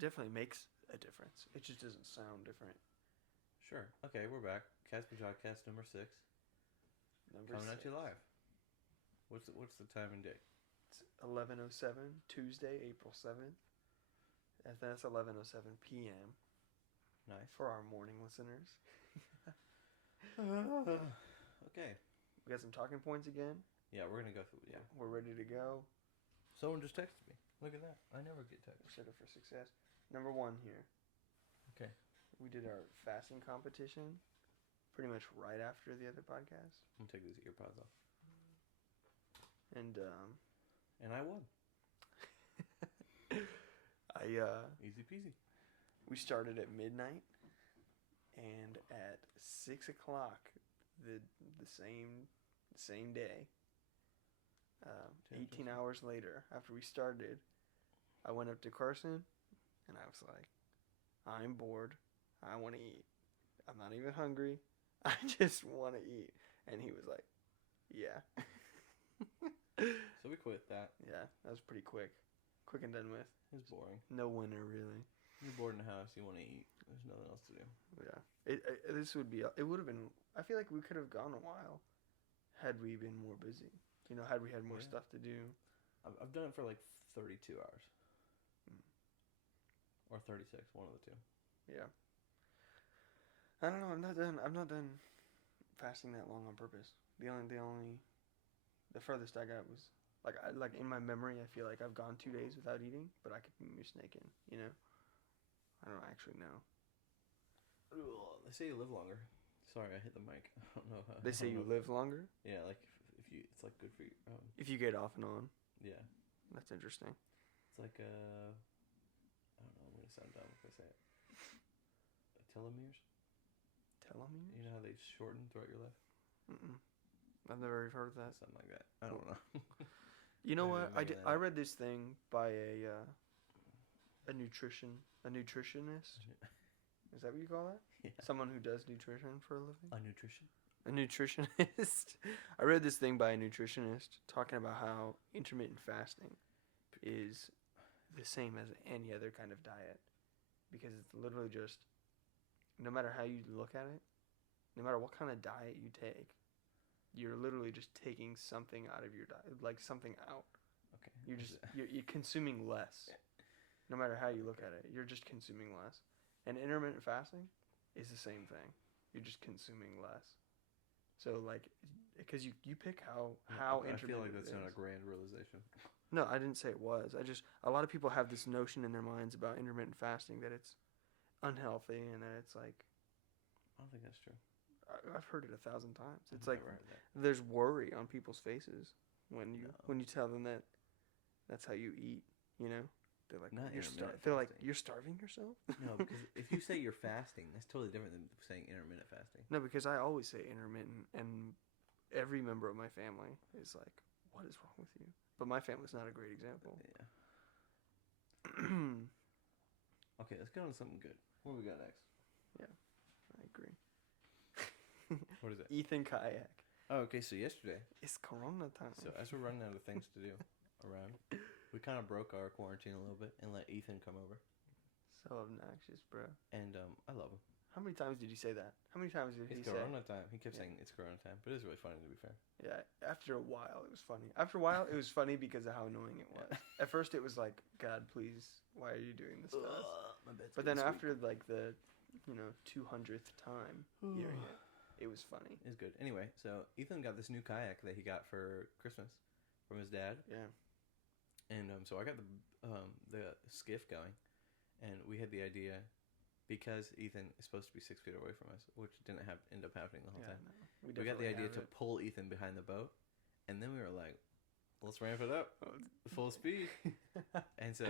It definitely makes a difference. It just doesn't sound different. Sure. Okay, we're back. Pajodcast number 6. Coming at you live. What's the time and date? It's 11:07, Tuesday, April 7th. That's 11:07 p.m. Nice. For our morning listeners. Okay. We got some talking points again. Yeah, we're gonna go through. Yeah, we're ready to go. Someone just texted me. Look at that. I never get texted. We're set up for success. Number 1 here. Okay. We did our fasting competition pretty much right after the other podcast. I'm gonna take these earpods off. And I won. Easy peasy. We started at midnight, and at 6 o'clock, the same day, 18 hours later, after we started, I went up to Carson, and I was like, I'm bored. I want to eat. I'm not even hungry. I just want to eat. And he was like, yeah. So we quit that. Yeah, that was pretty quick. Quick and done with. It was boring. No winner, really. You're bored in the house. You want to eat. There's nothing else to do. Yeah. It would have been, I feel like we could have gone a while had we been more busy. You know, had we had more stuff to do. I've done it for like 32 hours. Or 36, one of the two. Yeah. I don't know. I'm not done fasting that long on purpose. The furthest I got was like in my memory. I feel like I've gone 2 days without eating, but I could be mistaken. You know. I don't actually know. They say you live longer. Sorry, I hit the mic. I don't know. They say you live longer. Yeah, like if you, it's like good for you. If you get off and on. Yeah. That's interesting. It's like I don't know. I'm gonna sound dumb if I say it. Telomeres. Telomeres? You know how they shorten throughout your life? I've never heard of that. Something like that. I don't know. You know what? I read this thing by a nutritionist. Is that what you call that? Yeah. Someone who does nutrition for a living? A nutritionist. A nutritionist. I read this thing by a nutritionist talking about how intermittent fasting is the same as any other kind of diet. Because it's literally just, no matter how you look at it, no matter what kind of diet you take, you're literally just taking something out of your diet, like something out. Okay. You're consuming less. No matter how you look at it, you're just consuming less. And intermittent fasting is the same thing. You're just consuming less. So like, because you pick how intermittent. I feel like that's it not is. a grand realization. No, I didn't say it was. A lot of people have this notion in their minds about intermittent fasting that it's unhealthy and that it's like. I don't think that's true. I've heard it 1,000 times. It's I've like never heard that. there's worry on people's faces when you tell them that that's how you eat. You know, they're like you're starving yourself. No, because if you say you're fasting, that's totally different than saying intermittent fasting. No, because I always say intermittent, and every member of my family is like, "What is wrong with you?" But my family's not a great example. Yeah. Okay, let's get on to something good. What do we got next? Yeah, I agree. What is it? Ethan Kayak. Oh, okay, so yesterday. It's Corona time. So as we're running out of things to do around, we kind of broke our quarantine a little bit and let Ethan come over. So obnoxious, bro. And I love him. How many times did he say that? How many times did he say? It's Corona time. He kept saying it's Corona time, but it was really funny to be fair. Yeah, after a while it was funny. After a while it was funny because of how annoying it was. At first it was like, God, please, why are you doing this to us? But then after like the, 200th time hearing it, it was funny. It was good. Anyway, so Ethan got this new kayak that he got for Christmas from his dad. Yeah. And so I got the skiff going, and we had the idea, because Ethan is supposed to be 6 feet away from us, which didn't end up happening the whole time. No, we got the idea to pull Ethan behind the boat, and then we were like, let's ramp it up, full speed. And so,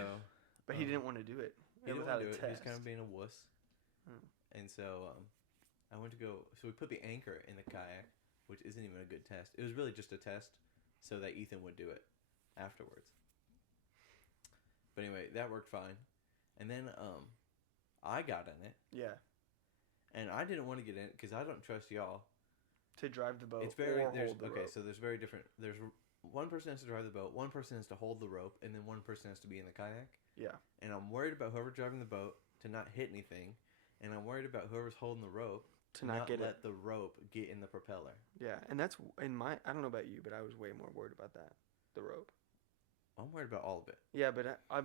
but he didn't want to do it. He didn't want to do it. He was kind of being a wuss. And so I went to go. So we put the anchor in the kayak, which isn't even a good test. It was really just a test so that Ethan would do it afterwards. But anyway, that worked fine. And then I got in it. Yeah. And I didn't want to get in it because I don't trust y'all to drive the boat. It's very or hold the rope. So there's very different. There's one person has to drive the boat, one person has to hold the rope, and then one person has to be in the kayak. Yeah. And I'm worried about whoever's driving the boat to not hit anything, and I'm worried about whoever's holding the rope to not let the rope get in the propeller. Yeah, and that's I don't know about you, but I was way more worried about that, the rope. I'm worried about all of it. Yeah, but I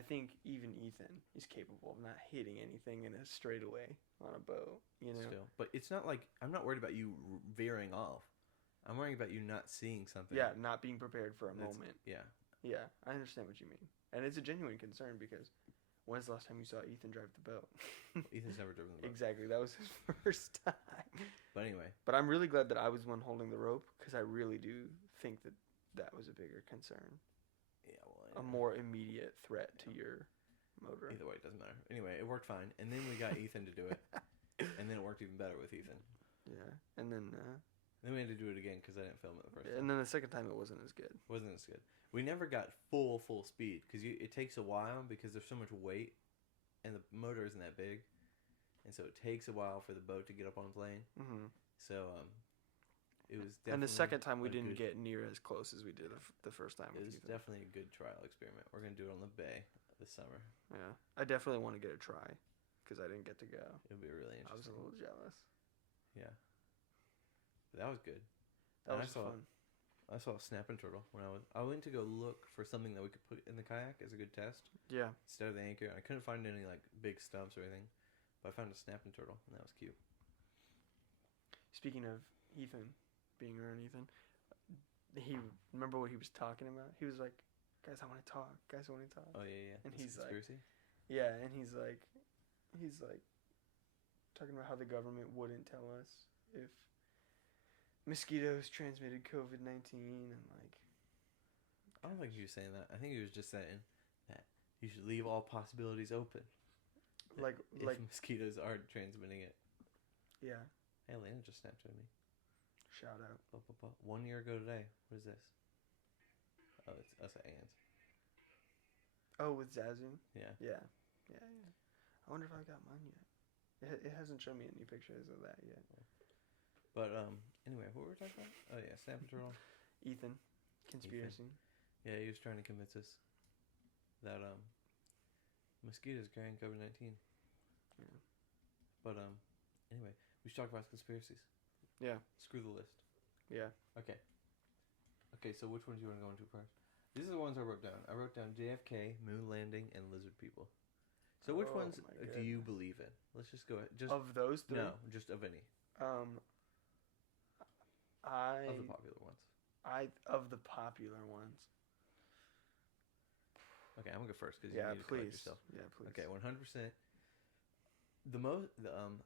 think even Ethan is capable of not hitting anything in a straightaway on a boat, you know? Still. But it's not like, I'm not worried about you veering off. I'm worrying about you not seeing something. Yeah, not being prepared for a moment. Yeah. Yeah, I understand what you mean. And it's a genuine concern because when's the last time you saw Ethan drive the boat? Ethan's never driven the boat. Exactly, that was his first time. But anyway. But I'm really glad that I was the one holding the rope because I really do think that was a bigger concern. Yeah, well, a more immediate threat to your motor. Either way, it doesn't matter. Anyway, it worked fine. And then we got Ethan to do it. And then it worked even better with Ethan. Yeah. And then we had to do it again because I didn't film it the first time. And then the second time it wasn't as good. Wasn't as good. We never got full speed because it takes a while because there's so much weight and the motor isn't that big. And so it takes a while for the boat to get up on the plane. Mm-hmm. So it was definitely... And the second time we didn't get near as close as we did the first time. It was definitely a good trial experiment. We're going to do it on the bay this summer. Yeah. I definitely want to get a try because I didn't get to go. It would be really interesting. I was a little jealous. Yeah. But that was good. That was fun. I saw a snapping turtle when I went to go look for something that we could put in the kayak as a good test. Yeah. Instead of the anchor. I couldn't find any like big stumps or anything. But I found a snapping turtle and that was cute. Speaking of Ethan, being around Ethan, remember what he was talking about? He was like, guys, I want to talk. Guys, I want to talk. Oh, yeah. And he's conspiracy? Yeah, and he's like talking about how the government wouldn't tell us if mosquitoes transmitted COVID-19 and like. I don't think he was saying that. I think he was just saying that you should leave all possibilities open. Like mosquitoes aren't transmitting it. Yeah. Hey, Lena just snapped at me. Shout out. 1 year ago today. What is this? Oh, it's us at Ann's. Oh, with Zazun? Yeah. Yeah. I wonder if I got mine yet. It hasn't shown me any pictures of that yet. But anyway, what were we talking about? Oh yeah, Snapping Turtle. Ethan. Conspiracy. Yeah, he was trying to convince us that mosquitoes carrying COVID-19. Yeah. But anyway, we should talk about conspiracies. Yeah. Screw the list. Yeah. Okay, so which ones do you want to go into first? These are the ones I wrote down. I wrote down JFK, moon landing, and lizard people. So which ones do you believe in? Let's just go ahead. Of those three? No, just of any. Of the popular ones. Of the popular ones. Okay, I'm gonna go first because you need to correct yourself. Yeah, please. Okay, 100%.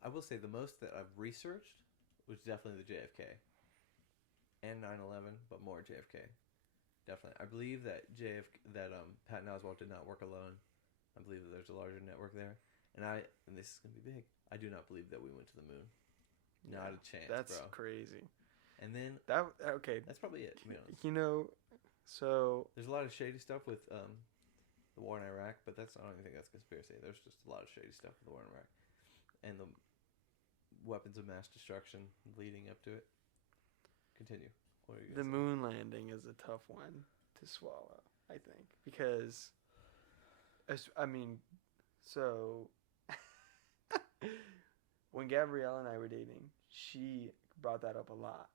I will say the most that I've researched was definitely the JFK and 9/11, but more JFK. Definitely, I believe that Patton Oswalt did not work alone. I believe that there's a larger network there, and this is gonna be big. I do not believe that we went to the moon. Not a chance, That's bro. crazy. And then that's probably it. To be honest. So there's a lot of shady stuff with the war in Iraq, but I don't even think that's conspiracy. There's just a lot of shady stuff with the war in Iraq, and the weapons of mass destruction leading up to it. Continue. What are you the moon landing is a tough one to swallow, I think, because when Gabrielle and I were dating, she brought that up a lot.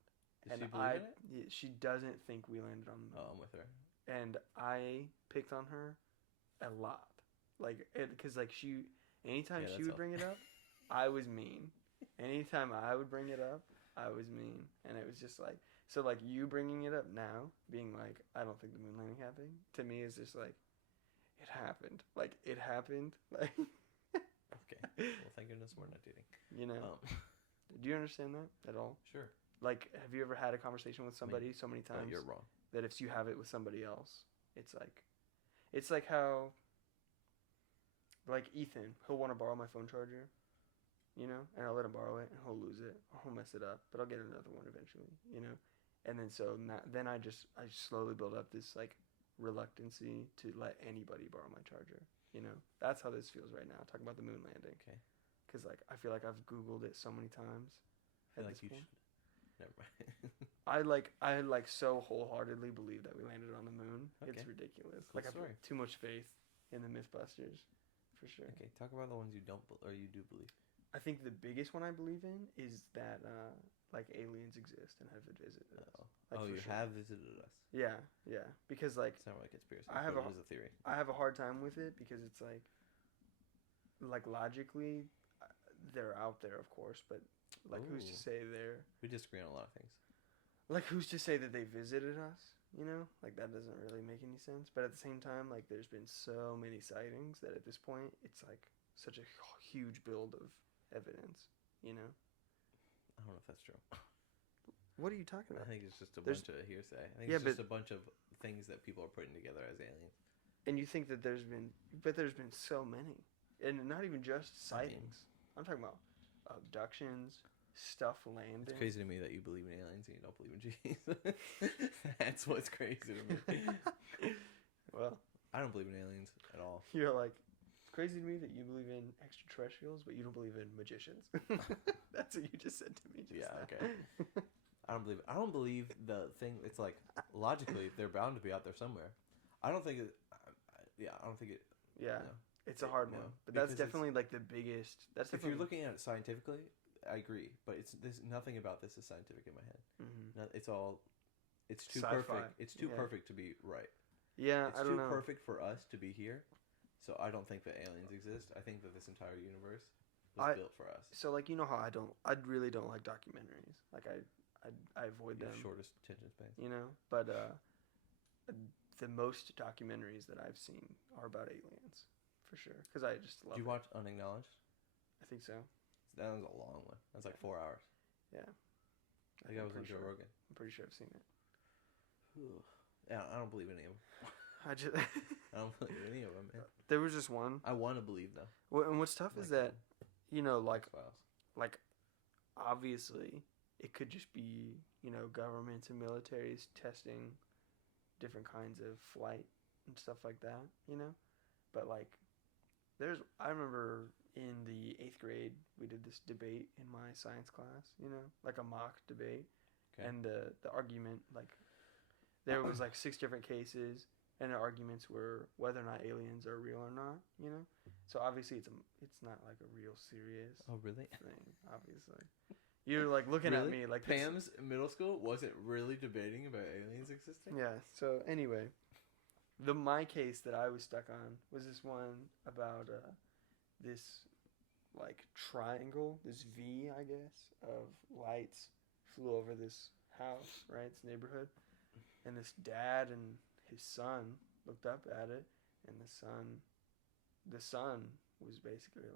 Did she believe in it? She doesn't think we landed on the moon. Oh, I'm with her. And I picked on her a lot. Because anytime she would bring it up, I was mean. Anytime I would bring it up, I was mean. And it was just like, so like you bringing it up now, being like, I don't think the moon landing happened, to me is just like, it happened. Like, it happened. Like. Okay. Well, thank goodness we're not dating. You know. Do you understand that at all? Sure. Like, have you ever had a conversation with somebody so many times? You're wrong. That if you have it with somebody else, it's like how, like Ethan, he'll want to borrow my phone charger, you know, and I'll let him borrow it, and he'll lose it, or he'll mess it up, but I'll get another one eventually, you know, and then then I slowly build up this like reluctancy to let anybody borrow my charger, you know. That's how this feels right now, talking about the moon landing. Okay. Because like I feel like I've Googled it so many times at this point. Never mind. I so wholeheartedly believe that we landed on the moon. Okay. It's ridiculous. Cool I put story. too much faith in the Mythbusters, for sure. Okay, talk about the ones you don't or you do believe. I think the biggest one I believe in is that aliens exist and have visited us. You sure. have visited us. Yeah, because It's not really a conspiracy. I have it is a theory. I have a hard time with it because it's logically they're out there, of course, but who's to say they're... We disagree on a lot of things. Who's to say that they visited us? You know, that doesn't really make any sense. But at the same time, there's been so many sightings that at this point, it's such a huge build of evidence. You know. I don't know if that's true. What are you talking about? I think it's just a bunch of hearsay. I think it's just a bunch of things that people are putting together as aliens. And you think that there's been so many, and not even just sightings. I'm talking about abductions, stuff landing. It's crazy to me that you believe in aliens and you don't believe in Jesus. That's what's crazy to me. Well, I don't believe in aliens at all. You're it's crazy to me that you believe in extraterrestrials, but you don't believe in magicians. That's what you just said to me. Okay. I don't believe the thing. It's logically they're bound to be out there somewhere. I don't think it. I don't think it. Yeah, it's a hard one, but that's definitely the biggest. If you're looking at it scientifically, I agree, but there's nothing about this is scientific in my head. Mm-hmm. It's too Sci-fi. perfect. It's too perfect to be right. Yeah, it's I don't know. It's too perfect for us to be here, so I don't think that aliens exist. I think that this entire universe was built for us. So you know how I really don't like documentaries. I avoid them. Shortest attention spans. You know, but the most documentaries that I've seen are about aliens, for sure. Because I just love. Did you watch Unacknowledged? I think so. That was a long one. That was 4 hours. Yeah. I think I was on Joe Rogan. I'm pretty sure I've seen it. Yeah, I don't believe any of them. I don't believe any of them, man. There was just one. I want to believe though. And what's tough is that, X-Files. Obviously, it could just be governments and militaries testing different kinds of flight and stuff like that. But I remember in the 8th grade we did this debate in my science class. A mock debate, and the argument there was 6 different cases. And the arguments were whether or not aliens are real or not, So obviously it's not a real serious really? thing, obviously. You're looking at me Pam's middle school wasn't really debating about aliens existing? Yeah, so anyway, my case that I was stuck on was this one about this triangle, this V, I guess, of lights flew over this house, right? It's neighborhood. And this dad and his son looked up at it, and the son was basically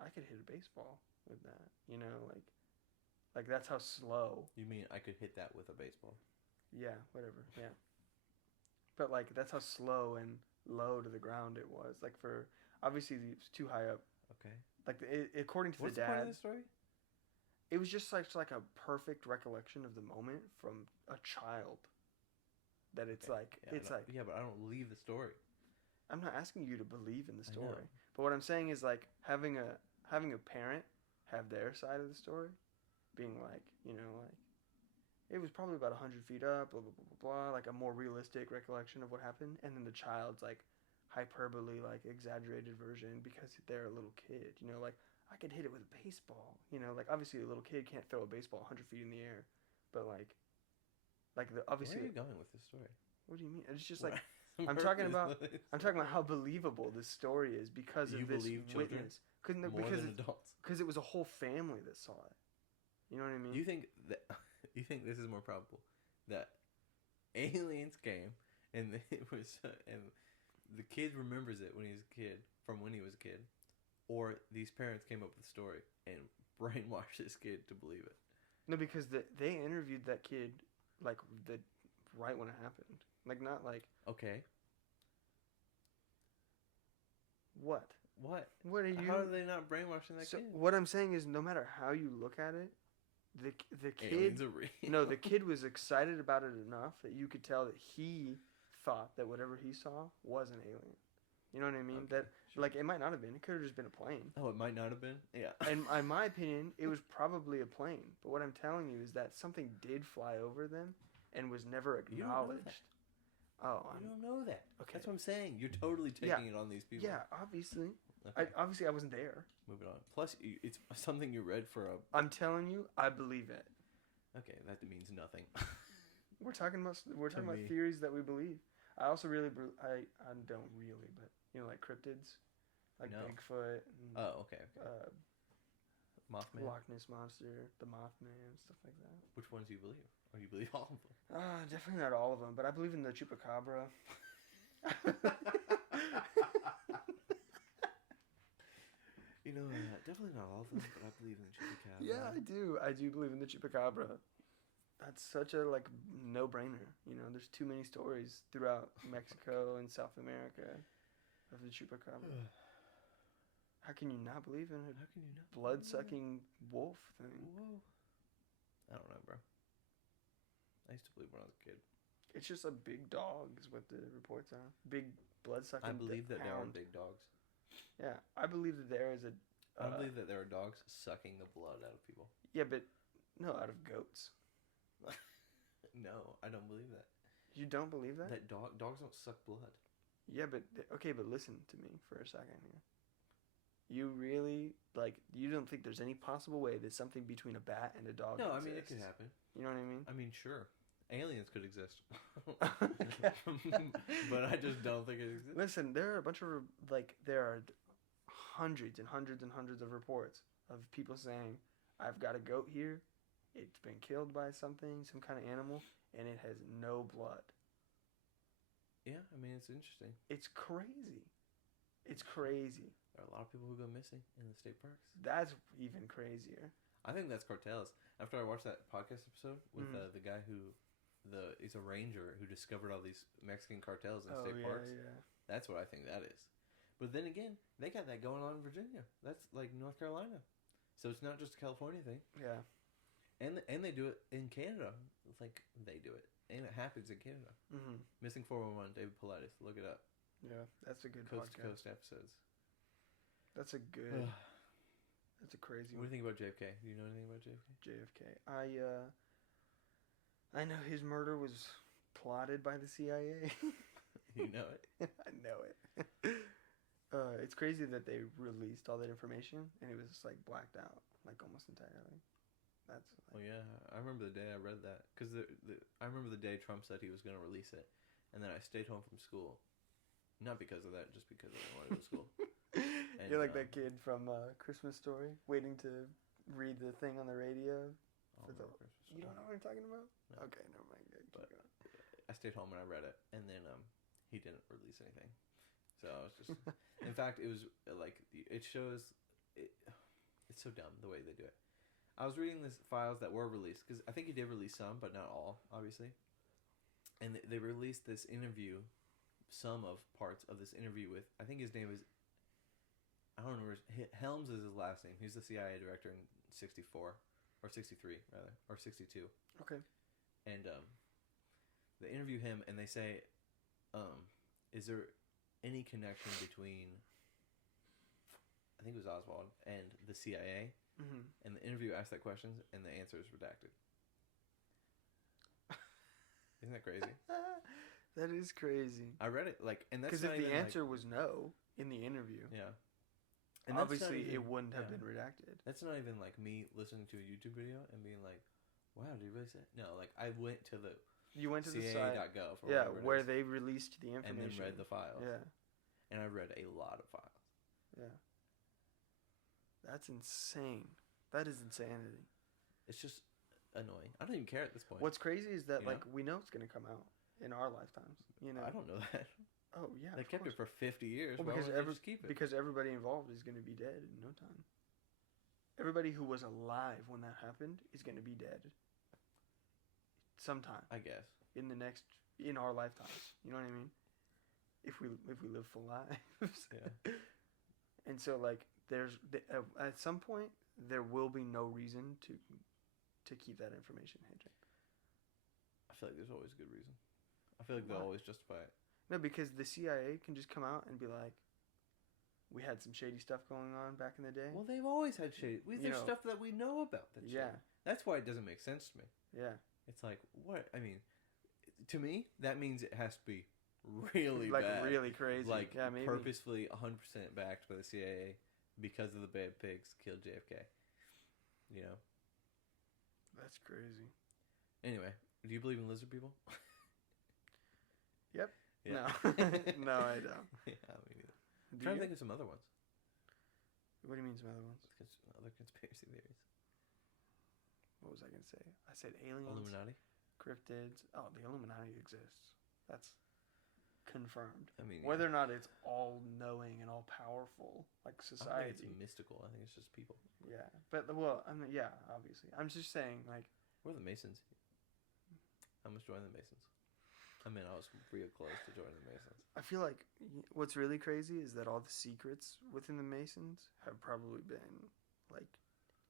I could hit a baseball with that, that's how slow. You mean I could hit that with a baseball? Yeah, whatever, yeah. But that's how slow and low to the ground it was. Obviously it was too high up. Okay. According to What's the dad. What's the point of the story? It was just like a perfect recollection of the moment from a child. That it's yeah, but I don't believe the story. I'm not asking you to believe in the story, but what I'm saying is having a parent have their side of the story, being it was probably about 100 feet up, blah blah blah blah blah, a more realistic recollection of what happened, and then the child's hyperbole, exaggerated version because they're a little kid, I could hit it with a baseball, obviously a little kid can't throw a baseball 100 feet in the air, but obviously. Where are you going with this story? What do you mean? It's just I'm talking about how believable this story is because of this witness. More than adults. Because it was a whole family that saw it. You know what I mean? You think this is more probable that aliens came and the kid remembers it when he was a kid, or these parents came up with the story and brainwashed this kid to believe it? No, because they interviewed that kid right when it happened. Okay. What? What? What are you? How are they not brainwashing that kid? What I'm saying is, no matter how you look at it, the kid. Aliens are real. No, the kid was excited about it enough that you could tell that he thought that whatever he saw was an alien. You know what I mean? Okay, That sure. like it might not have been. It could have just been a plane. Oh, it might not have been. Yeah. And in my opinion, it was probably a plane. But what I'm telling you is that something did fly over them and was never You don't know acknowledged. that. Oh, You don't know that. Okay. That's what I'm saying. You're totally taking it on these people. Yeah, obviously. Okay. Obviously, I wasn't there. Moving on. Plus, it's something you read for a. I'm telling you, I believe it. Okay, that means nothing. We're talking about me. theories that we believe. I also really I don't really, but you know, like cryptids, like No. Bigfoot. And, Oh, okay. Mothman. Loch Ness monster, the Mothman, stuff like that. Which ones do you believe? Or you believe all of them? Definitely not all of them, but I believe in the chupacabra. You know, definitely not all of them, but I believe in the chupacabra. Yeah, I do. I do believe in the chupacabra. That's such a like no-brainer. You know, there's too many stories throughout Mexico and South America of the chupacabra. How can you not believe in it? How can you not? Blood-sucking wolf thing. Whoa. I don't know, bro. I used to believe when I was a kid. It's just a big dog, is what the reports are. Big blood-sucking. I believe that there are hound. big dogs. Yeah, I believe that there is a. I believe that there are dogs sucking the blood out of people. Yeah, but no, out of goats. No, I don't believe that. You don't believe that? That dogs don't suck blood. Yeah, but okay, but listen to me for a second here. You really you don't think there's any possible way that something between a bat and a dog No, exists? I mean it could happen. You know what I mean? I mean, sure, aliens could exist, Okay. but I just don't think it exists. Listen, there are a bunch of there are hundreds and hundreds and hundreds of reports of people saying, "I've got a goat here. It's been killed by something, some kind of animal, and it has no blood." Yeah, I mean it's interesting. It's crazy. It's crazy. There are a lot of people who go missing in the state parks. That's even crazier. I think that's cartels. After I watched that podcast episode with the guy he's a ranger who discovered all these Mexican cartels in state parks. Yeah. That's what I think that is. But then again, they got that going on in Virginia. That's like North Carolina. So it's not just a California thing. Yeah. And they do it in Canada. It's like they do it. And it happens in Canada. Mm-hmm. Missing 411, David Paulides. Look it up. Yeah, that's a good Coast podcast. to coast episodes. That's a good. That's a crazy What do one. you think about JFK? Do you know anything about JFK? JFK. I know his murder was plotted by the CIA. You know it? I know it. It's crazy that they released all that information and it was just like blacked out, like almost entirely. That's. Well, yeah, I remember the day I read that because I remember the day Trump said he was going to release it, and then I stayed home from school, not because of that, just because I didn't want to go to school. And, You're like that kid from Christmas Story, waiting to read the thing on the radio. You don't know what I'm talking about? No. Okay, never mind. Keep But going. I stayed home and I read it, and then he didn't release anything. So I was just, in fact, it was like it shows. It's so dumb the way they do it. I was reading these files that were released because I think he did release some, but not all, obviously. And they released this interview, some of parts of this interview with, I think his name is, I don't remember, Helms is his last name. He's the CIA director in 64, or 63 rather, or 62. Okay. And they interview him and they say, is there any connection between, I think it was Oswald, and the CIA? Mm-hmm. And the interviewer asked that question, and the answer is redacted. Isn't that crazy? That is crazy. I read it and that's because if the even, answer was no in the interview, yeah, and that's obviously not even, it wouldn't have yeah. been redacted. That's not even like me listening to a YouTube video and being like, "Wow, did he really say?" No, like I went to the You went to the site, CIA.gov, where they released the information, and then read the files. Yeah, and I read a lot of files. yeah. That's insane. That is insanity. It's just annoying. I don't even care at this point. What's crazy is that You know? we know it's gonna come out in our lifetimes. You know. I don't know that. Oh yeah. They kept it for 50 years. Well, Why because wouldn't they just keep it? because everybody involved is gonna be dead in no time. Everybody who was alive when that happened is gonna be dead. Sometime I guess. in our lifetimes. You know what I mean? If we live full lives. Yeah. And so at some point there will be no reason to keep that information hidden. I feel like there's always a good reason. I feel like they'll Why? always justify it. No, because the CIA can just come out and be like, had some shady stuff going on back in the day. Well, they've always had shady. There's stuff that we know about that's shady. That's why it doesn't make sense to me. Yeah. It's like, what? I mean, to me, that means it has to be really bad. Really crazy. Like, yeah, maybe. Purposefully 100% backed by the CIA because of the bad pigs killed JFK. You know? That's crazy. Anyway, do you believe in lizard people? Yep. Yeah. No. No, I don't. Yeah, me neither. I'm trying to think of some other ones. What do you mean some other ones? Other conspiracy theories. What was I going to say? I said aliens. Illuminati? Cryptids. Oh, the Illuminati exists. That's confirmed. I mean, whether or not it's all knowing and all powerful, like society. I think it's mystical. I think it's just people. Yeah, but well, I mean, yeah, obviously. I'm just saying, like, we're the Masons. I must join the Masons. I mean, I was real close to joining the Masons. I feel like what's really crazy is that all the secrets within the Masons have probably been like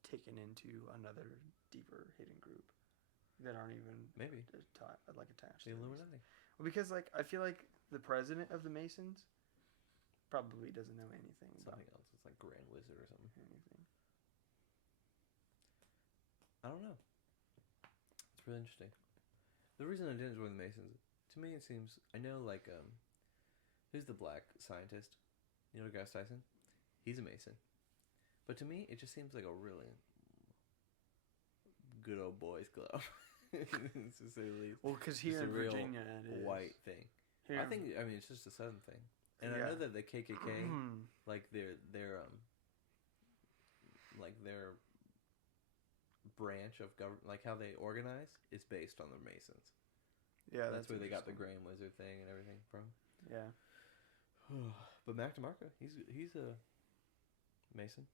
taken into another deeper hidden group that aren't even maybe attached. The Illuminati. Well, because like I feel like the president of the Masons probably doesn't know anything Something else. It's like Grand Wizard or something. Anything. I don't know. It's really interesting. The reason I didn't join the Masons, to me, it seems I know like who's the black scientist? Neil deGrasse Tyson. He's a Mason, but to me, it just seems like a really good old boys club. To say the least. Well, because here in Virginia, it is white thing. Here, I mean, it's just a Southern thing, and I know that the KKK, like their branch of government, like how they organize, is based on the Masons. Yeah, that's where they got the Grand Wizard thing and everything from. Yeah. But Mac DeMarco, he's a Mason.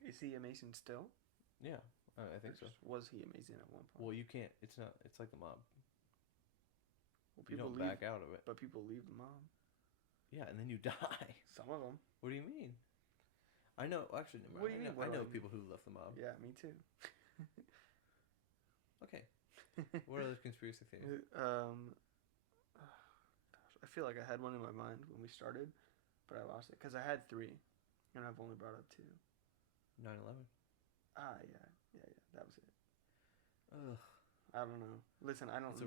Is he a Mason still? Yeah, I think so. Was he a Mason at one point? Well, you can't. It's not. It's like the mob. Well, you don't back out of it. But people leave the mob. Yeah, and then you die. Some of them. What do you mean? I know. Actually, never mind. What do you mean? I know people who left the mob. Yeah, me too. Okay. What other conspiracy theories? I feel like I had one in my mind when we started, but I lost it because I had 3, and I've only brought up 2. 9/11. Yeah, that was it. Ugh. I don't know. Listen, I don't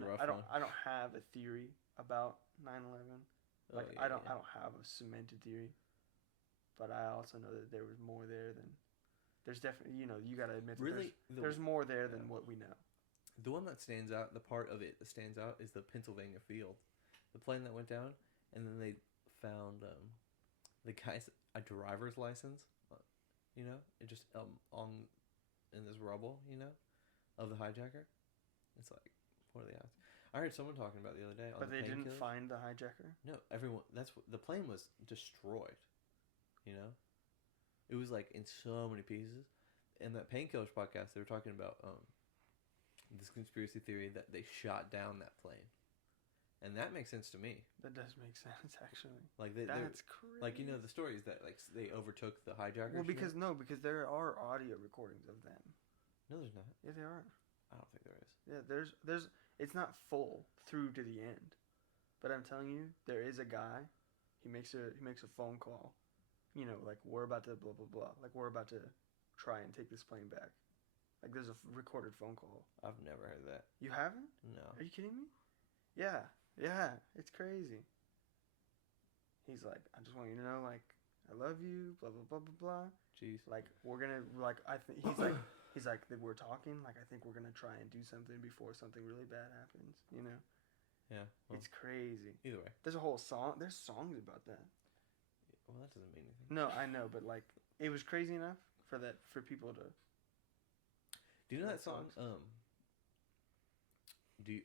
have a theory about 9/11. Like I don't have a cemented theory, but I also know that there was more there than. There's definitely, you got to admit that there's more there than what we know. The one that stands out, the part of it that stands out, is the Pennsylvania field, the plane that went down, and then they found the guy's a driver's license, it just in this rubble, of the hijacker. It's like, what are the odds? I heard someone talking about it the other day. But they didn't find the hijacker? No, everyone. The plane was destroyed. It was like in so many pieces. In that Painkillers podcast, they were talking about this conspiracy theory that they shot down that plane, and that makes sense to me. That does make sense, actually. Like that's crazy. Like the stories that like they overtook the hijackers. Well, because there are audio recordings of them. No, there's not. Yeah, there are. I don't think there is. Yeah, there's. It's not full through to the end, but I'm telling you, there is a guy. He makes a phone call. Like we're about to blah blah blah. Like we're about to try and take this plane back. Like there's a recorded phone call. I've never heard that. You haven't? No. Are you kidding me? Yeah, it's crazy. He's like, I just want you to know, like, I love you, blah blah blah blah blah. Jeez. Like we're gonna he's like that we're talking. Like I think we're gonna try and do something before something really bad happens. Yeah. Well, it's crazy. Either way, there's a whole song. There's songs about that. Well, that doesn't mean anything. No, I know, but like it was crazy enough for people to. Do you know that song?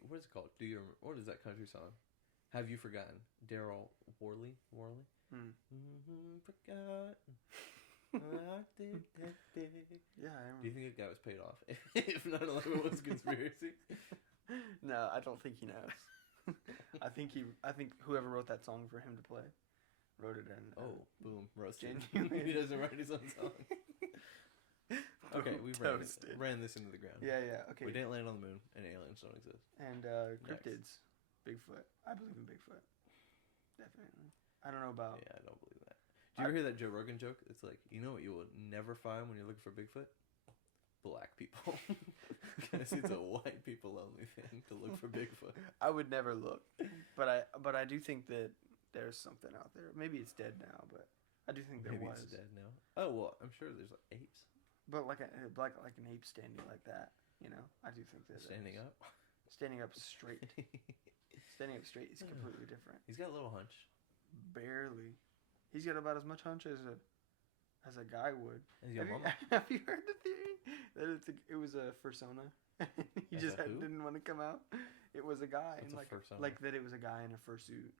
What is it called? What is that country song? Have You Forgotten? Daryl Worley? Forgotten. Yeah, I remember. Do you think that guy was paid off? If 9/11 was a conspiracy? No, I don't think he knows. I think whoever wrote that song for him to play wrote it in. Boom, roasted. He doesn't write his own song. Okay, we ran this into the ground. Yeah. Okay. We didn't land on the moon, and aliens don't exist. And cryptids, Bigfoot. I believe in Bigfoot. Definitely. I don't know about. Yeah, I don't believe that. Do you ever hear that Joe Rogan joke? It's like, you know what you will never find when you're looking for Bigfoot? Black people. Because it's a white people only thing to look for Bigfoot. I would never look, but I do think that there's something out there. Maybe it's dead now, but I do think Maybe was. It's dead now. Oh well, I'm sure there's like apes. But like an ape standing like that, you know, I do think that Standing up. Standing up straight. Standing up straight is completely different. He's got a little hunch. Barely. He's got about as much hunch as a guy would. Have you heard the theory that it was a fursona? He just didn't want to come out. It was a guy, and like that it was a guy in a fursuit,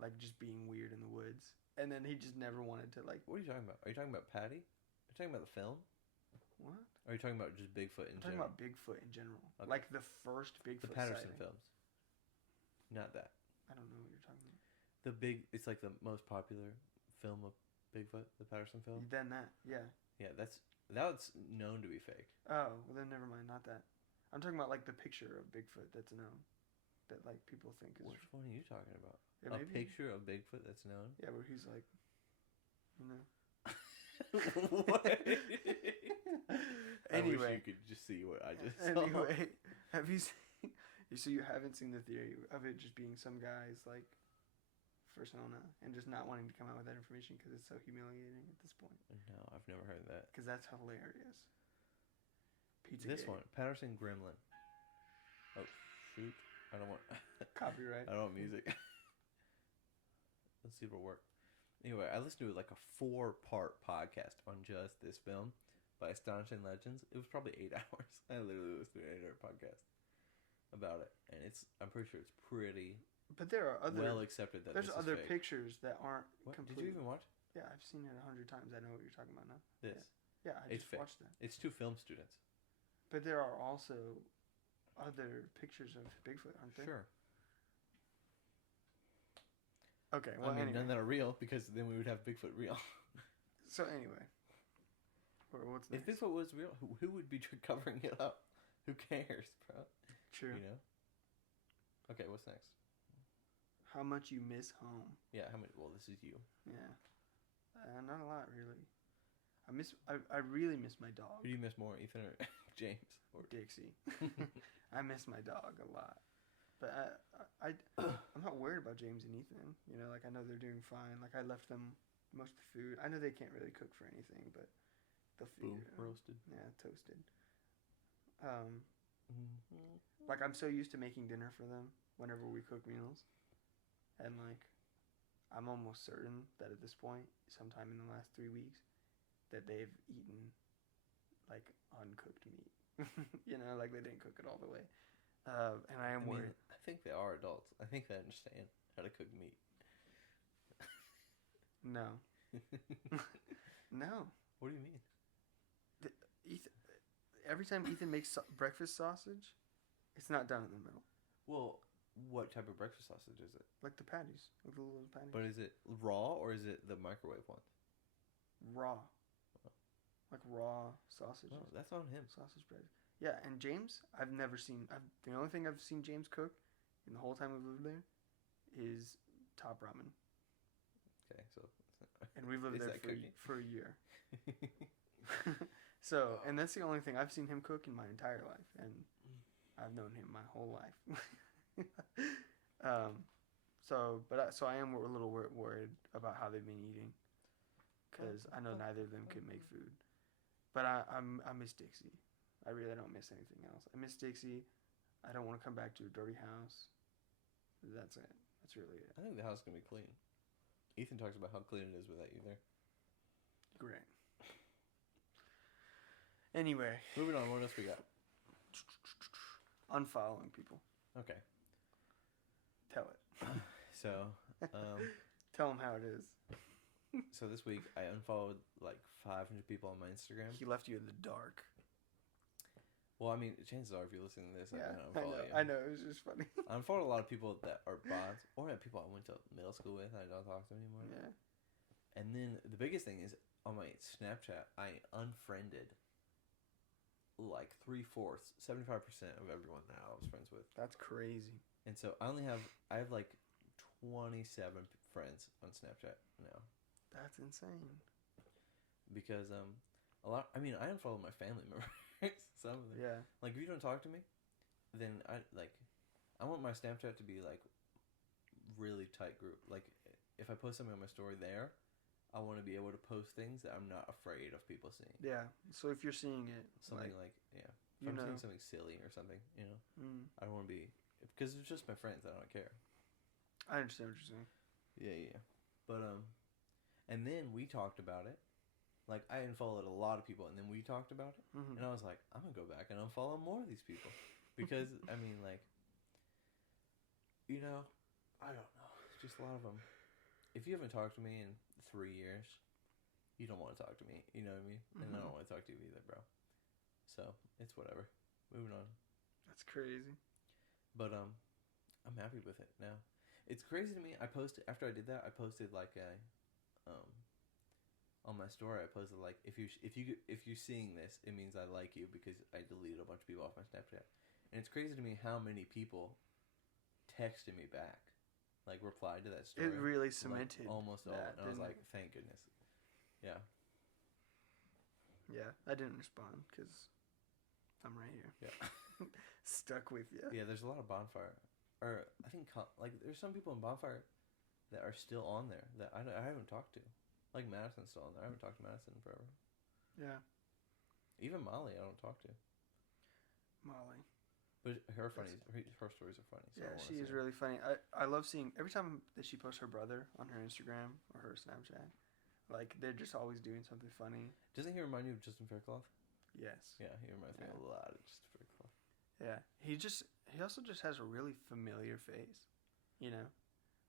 like just being weird in the woods, and then he just never wanted to like. What are you talking about? Are you talking about Patty? Are you talking about the film? What? Or are you talking about just Bigfoot in general? I'm talking about Bigfoot in general, like the first Bigfoot. The Patterson sighting. films. Not that. I don't know what you're talking about. It's like the most popular film of Bigfoot, the Patterson film. Then that, yeah. Yeah, that's known to be fake. Oh, well then never mind, not that. I'm talking about like the picture of Bigfoot that's known, that like people think is. Which one are you talking about? Yeah, a picture of Bigfoot that's known? Yeah, where he's like, you know. What? Anyway, I wish you could just see what I just saw. Anyway, have you seen? So you haven't seen the theory of it just being some guy's like persona and just not wanting to come out with that information because it's so humiliating at this point. No, I've never heard that. Because that's hilarious. Pizza. This one, Patterson Gremlin. Oh shoot! I don't want copyright. I don't want music. Let's see if it'll work. Anyway, I listened to like a 4-part podcast on just this film by Astonishing Legends. It was probably 8 hours. I literally listened to an 8-hour podcast about it, and I'm pretty sure it's pretty. But there are other well accepted that there's this other is fake. pictures that aren't. What? Completely... Did you even watch? Yeah, I've seen it 100 times. I know what you're talking about now. This. Yeah, I just fake. watched that. It's 2 film students. But there are also other pictures of Bigfoot, aren't there? Sure. Okay, well, anyway. None that are real, because then we would have Bigfoot real. So anyway, what's next? If Bigfoot was real, who would be covering it up? Who cares, bro? True. You know. Okay, what's next? How much you miss home? Yeah, how many? Well, this is you. Yeah, not a lot really. I really miss my dog. Who do you miss more, Ethan or James or Dixie? I miss my dog a lot, but I'm not worried about James and Ethan. You know, like I know they're doing fine. Like I left them most of the food. I know they can't really cook for anything, but they'll feed it. Roasted. Yeah, toasted. Like I'm so used to making dinner for them whenever we cook meals, and like I'm almost certain that at this point, sometime in the last 3 weeks, that they've eaten like uncooked meat. You know, like they didn't cook it all the way. And I am worried. I think they are adults. I think they understand how to cook meat. No. No. What do you mean? Every time Ethan makes breakfast sausage, it's not done in the middle. Well, what type of breakfast sausage is it? Like the patties, like the little patties. But is it raw or is it the microwave one? Raw. Like raw sausages. Oh, that's on him. Sausage bread. Yeah, and James, I've never seen. The only thing I've seen James cook in the whole time we've lived there is top ramen. Okay, so. And we've lived there for a year. So, and that's the only thing I've seen him cook in my entire life, and I've known him my whole life. So I am a little worried about how they've been eating, because I know neither of them could make food. But I miss Dixie. I really don't miss anything else. I miss Dixie. I don't want to come back to a dirty house. That's it. That's really it. I think the house is gonna be clean. Ethan talks about how clean it is without you there. Great. Anyway. Moving on, what else we got? Unfollowing people. Okay. Tell it. So, tell them how it is. So this week, I unfollowed like 500 people on my Instagram. He left you in the dark. Well, I mean, chances are, if you're listening to this, yeah, I'm gonna unfollow you. I know, it was just funny. I unfollowed a lot of people that are bots, or people I went to middle school with, and I don't talk to them anymore. Yeah. And then the biggest thing is, on my Snapchat, I unfriended like 3/4, 75% of everyone that I was friends with. That's crazy. And so I have like 27 friends on Snapchat now. That's insane. Because a lot. I mean, I unfollow my family members. Some of them. Yeah. Like, if you don't talk to me, then I want my Snapchat to be like really tight group. Like, if I post something on my story there, I want to be able to post things that I'm not afraid of people seeing. Yeah. So if you're seeing it, something like if I'm seeing something silly or something, I don't want to be, because it's just my friends. I don't care. I understand what you're saying. Yeah. But and then we talked about it. Like, I unfollowed a lot of people, and then we talked about it, and I was like, I'm gonna go back and unfollow more of these people, because I mean, like, I don't know. It's just a lot of them. If you haven't talked to me in 3 years, you don't want to talk to me. You know what I mean? And I don't want to talk to you either, bro. So it's whatever. Moving on. That's crazy. But I'm happy with it now. It's crazy to me. I posted after I did that. I posted like a on my story. I posted like, if you're seeing this, it means I like you, because I deleted a bunch of people off my Snapchat. And it's crazy to me how many people texted me back, like replied to that story. It really cemented like, almost all. that. And I was like, thank goodness. Yeah. Yeah, I didn't respond because I'm right here. Yeah. Stuck with you. Yeah, there's a lot of Bonfire. Or I think like there's some people in Bonfire that are still on there that I haven't talked to. Like Madison's still on there. I haven't talked to Madison forever. Yeah. Even Molly, I don't talk to. Molly. But her stories are funny. So yeah, she is really funny. I love seeing every time that she posts her brother on her Instagram or her Snapchat. Like, they're just always doing something funny. Doesn't he remind you of Justin Faircloth? Yes. Yeah, he reminds me a lot of Justin Faircloth. Yeah, he also just has a really familiar face,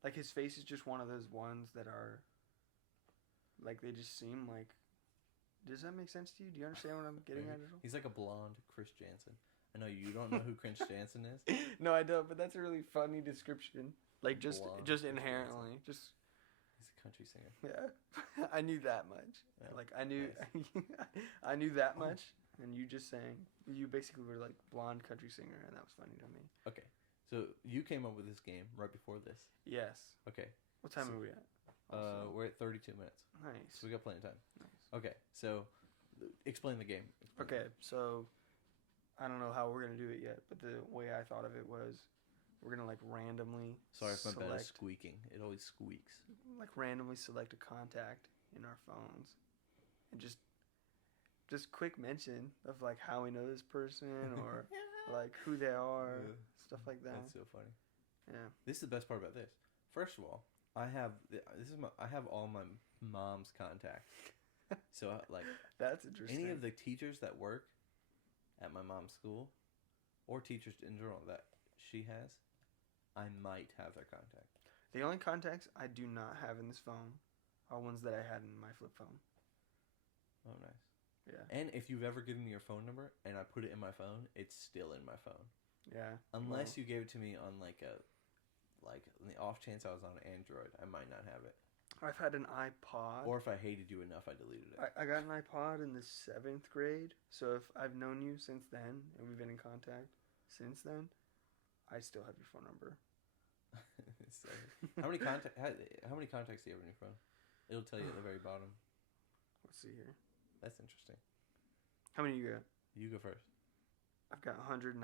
like his face is just one of those ones that are, like, they just seem like. Does that make sense to you? Do you understand what I'm getting at? He's like a blonde Chris Jansen. I know you don't know who Chris Jansen is. No, I don't, but that's a really funny description. Like, just inherently, just. He's a country singer. Yeah, I knew that much. Yeah. Like, I knew, nice. I knew that much. And you just sang. You basically were like blonde country singer, and that was funny to me. Okay, so you came up with this game right before this. Yes. Okay. What time are we at? We're at 32 minutes. Nice. So we got plenty of time. Nice. Okay, so explain the game. So I don't know how we're gonna do it yet, but the way I thought of it was, we're gonna like randomly. Sorry if my bed is squeaking. It always squeaks. Like, randomly select a contact in our phones, and just quick mention of like how we know this person, or like who they are, stuff like that. That's so funny. Yeah. This is the best part about this. First of all, I have all my mom's contacts. So like, that's interesting. Any of the teachers that work at my mom's school, or teachers in general that she has, I might have their contact. The only contacts I do not have in this phone are ones that I had in my flip phone. Oh, nice. Yeah. And if you've ever given me your phone number and I put it in my phone, it's still in my phone. Yeah. Unless you gave it to me on like in the off chance I was on Android, I might not have it. I've had an iPod. Or if I hated you enough, I deleted it. I got an iPod in the 7th grade, so if I've known you since then and we've been in contact since then, I still have your phone number. So, how many contacts do you have on your phone? It'll tell you at the very bottom. Let's see here. That's interesting. How many you got? You go first. I've got 197.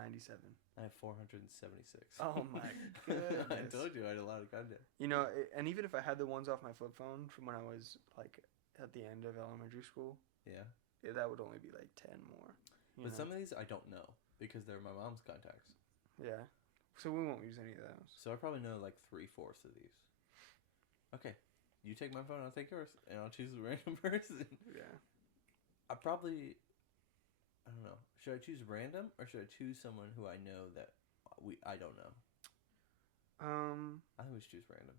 I have 476. Oh my goodness. I told you I had a lot of content. And even if I had the ones off my flip phone from when I was like at the end of elementary school, yeah, that would only be like 10 more. But some of these I don't know because they're my mom's contacts. Yeah. So we won't use any of those. So I probably know like 3/4 of these. Okay. You take my phone, I'll take yours, and I'll choose a random person. Yeah. I don't know. Should I choose random or should I choose someone who I know that I don't know? I think we should choose random.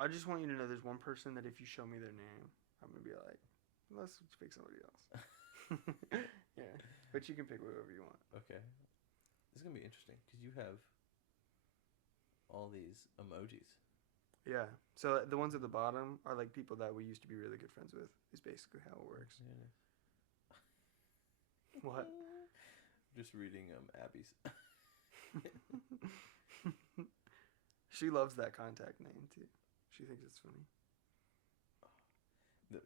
I just want you to know there's one person that if you show me their name, I'm gonna be like, let's pick somebody else. Yeah, but you can pick whoever you want. Okay, this is gonna be interesting because you have all these emojis. Yeah, so the ones at the bottom are like people that we used to be really good friends with. Is basically how it works. Yeah. What? Just reading Abby's. She loves that contact name too. She thinks it's funny.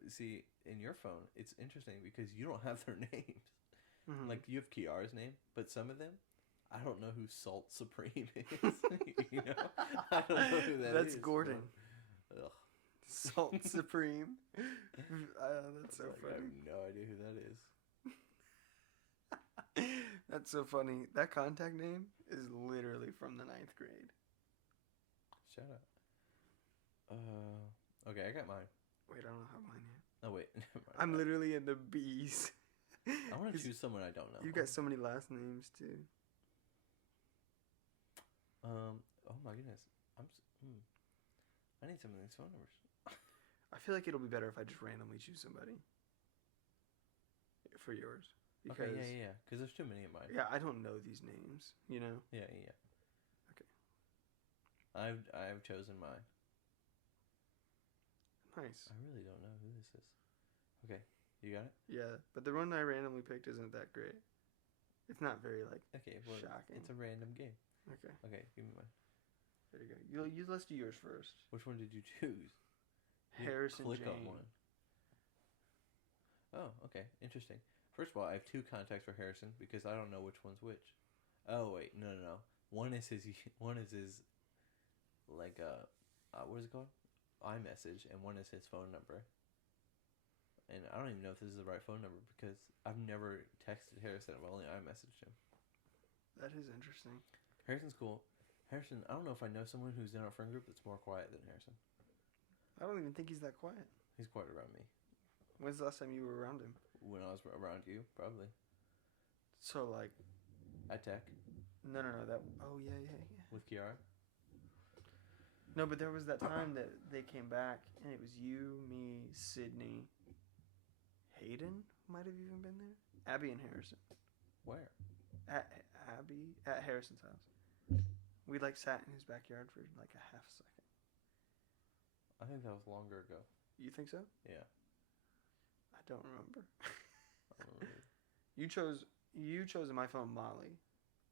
See, in your phone, it's interesting because you don't have their names. Mm-hmm. Like, you have Kiara's name, but some of them, I don't know who Salt Supreme is. You know? I don't know who that That's is. Gordon. Ugh. Salt Supreme. That's so funny. I have no idea who that is. That's so funny. That contact name is literally from the 9th grade. Shut up. Okay, I got mine. Wait, I don't have mine yet. Oh, wait. I'm literally in the B's. I want to choose someone I don't know. You got so many last names, too. Oh, my goodness. I need some of these phone numbers. I feel like it'll be better if I just randomly choose somebody for yours. Because, okay, yeah. Because there's too many of mine. Yeah, I don't know these names, you know? Yeah. Okay. I've chosen mine. Nice. I really don't know who this is. Okay, you got it? Yeah, but the one I randomly picked isn't that great. It's not very, shocking. It's a random game. Okay. Okay, give me mine. There you go. Let's do yours first. Which one did you choose? Harrison Click Jane. on one. Oh, okay. Interesting. First of all, I have 2 contacts for Harrison because I don't know which one's which. Oh, wait. No. One is his, what is it called? iMessage, and one is his phone number. And I don't even know if this is the right phone number because I've never texted Harrison. I've only iMessaged him. That is interesting. Harrison's cool. Harrison, I don't know if I know someone who's in our friend group that's more quiet than Harrison. I don't even think he's that quiet. He's quiet around me. When's the last time you were around him? When I was around you, probably. So, At Tech? No. Oh, yeah. With Kiara? No, but there was that time that they came back, and it was you, me, Sydney, Hayden might have even been there. Abby and Harrison. Where? At Harrison's house. We sat in his backyard for a half a second. I think that was longer ago. You think so? Yeah. I don't remember. I don't remember. You chose in my phone Molly.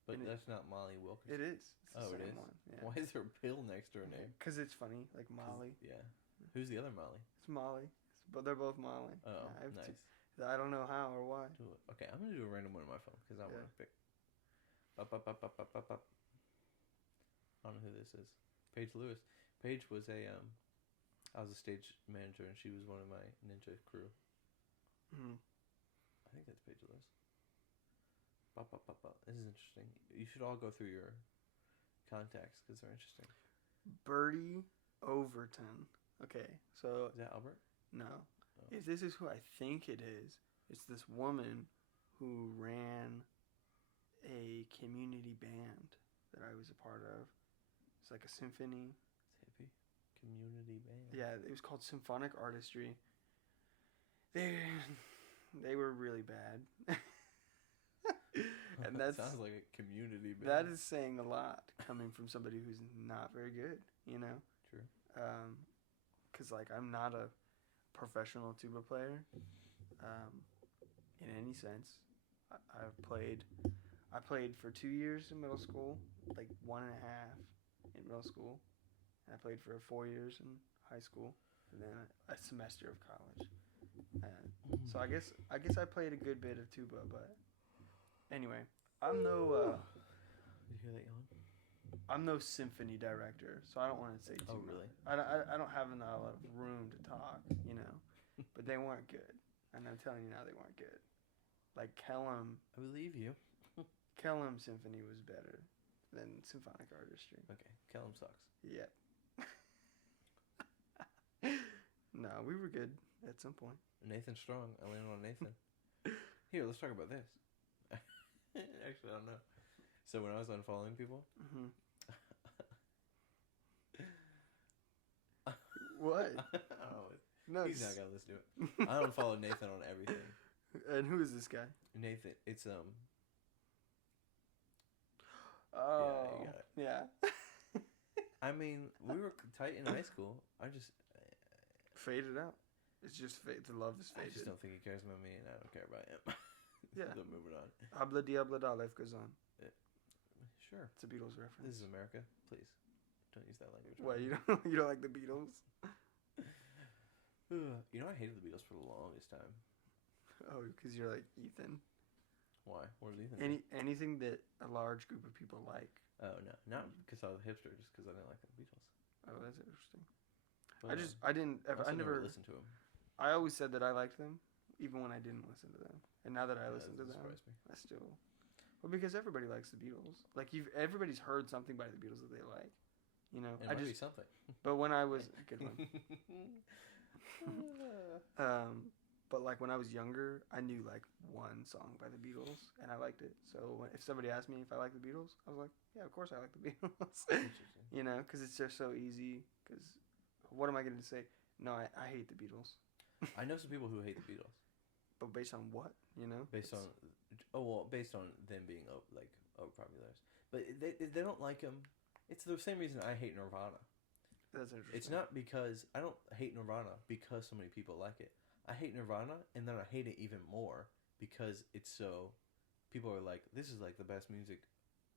But that's not Molly Wilkerson. It is. It's the same one. Yeah. Why is there a pill next to her name? Because it's funny, Molly. Yeah. Who's the other Molly? It's Molly. But they're both Molly. Oh, nice. I don't know how or why. Okay, I'm going to do a random one on my phone because I want to pick. Up. I don't know who this is. Paige Lewis. Paige was I was a stage manager and she was one of my ninja crew. Mm-hmm. I think that's Paige Lewis. This is interesting. You should all go through your contacts because they're interesting. Bertie Overton. Okay, so... Is that Albert? No. Oh. If this is who I think it is, it's this woman who ran a community band that I was a part of. It's like a symphony. It's hippie. Community band. Yeah, it was called Symphonic Artistry. They were really bad. And that sounds like a community band. That is saying a lot coming from somebody who's not very good, you know? True. Because, I'm not a professional tuba player in any sense. I played for 2 years in middle school, 1.5 in middle school. And I played for 4 years in high school, and then a semester of college. So I guess I played a good bit of tuba, but anyway, I'm no. Did you hear that yawn? I'm no symphony director, so I don't want to say too much. Really? I don't have a lot of room to talk, you know. But they weren't good, and I'm telling you now, they weren't good. Kellum. I believe you. Kellum Symphony was better than Symphonic Artistry. Okay, Kellum sucks. Yep. No, we were good at some point. Nathan Strong. I landed on Nathan. Here, let's talk about this. Actually, I don't know. So when I was unfollowing people, What? No, he's not gonna listen to it. I unfollowed Nathan on everything. And who is this guy? Nathan. It's Oh, yeah, you got it. Yeah. I mean, we were tight in high school. I just faded out. It's just the love is faded. I just don't think he cares about me, and I don't care about him. Yeah. So moving on. Habla diabla da, life goes on. Sure. It's a Beatles reference. This is America. Please don't use that language. What, you don't like the Beatles? You know, I hated the Beatles for the longest time. Oh, because you're like Ethan. Why? What did Ethan? Anything that a large group of people like. Oh no, not because I was a hipster, just because I didn't like the Beatles. Oh, that's interesting. But, I never listened to them. I always said that I liked them, even when I didn't listen to them. And now that I listen to them, I still. Well, because everybody likes the Beatles. Like everybody's heard something by the Beatles that they like. You know, It might be something. But when I was good one. But like when I was younger, I knew like one song by the Beatles, and I liked it. So if somebody asked me if I like the Beatles, I was like, yeah, of course I like the Beatles. You know, because it's just so easy. Because what am I going to say? No, I hate the Beatles. I know some people who hate the Beatles. But based on what? You know? Based on them being overpopular. But they don't like them. It's the same reason I hate Nirvana. That's interesting. It's not because I don't hate Nirvana because so many people like it. I hate Nirvana, and then I hate it even more because it's so. People are like, this is like the best music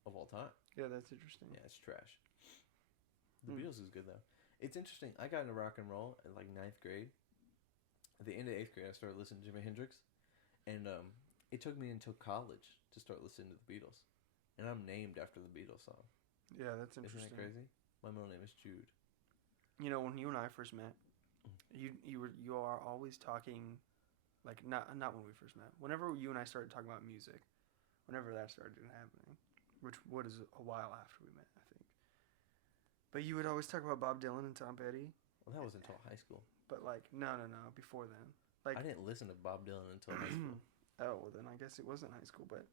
of all time. Yeah, that's interesting. Yeah, it's trash. The Beatles is good though. It's interesting. I got into rock and roll in like 9th grade. At the end of 8th grade, I started listening to Jimi Hendrix, and it took me until college to start listening to the Beatles. And I'm named after the Beatles song. Yeah, that's interesting. Isn't that crazy? My middle name is Jude. You know, when you and I first met, you are always talking, like not when we first met. Whenever you and I started talking about music, whenever that started happening, which is a while after we met, I think. But you would always talk about Bob Dylan and Tom Petty. Well, that was until high school. But like no, before then. Like I didn't listen to Bob Dylan until high school. Oh, well then I guess it wasn't high school, but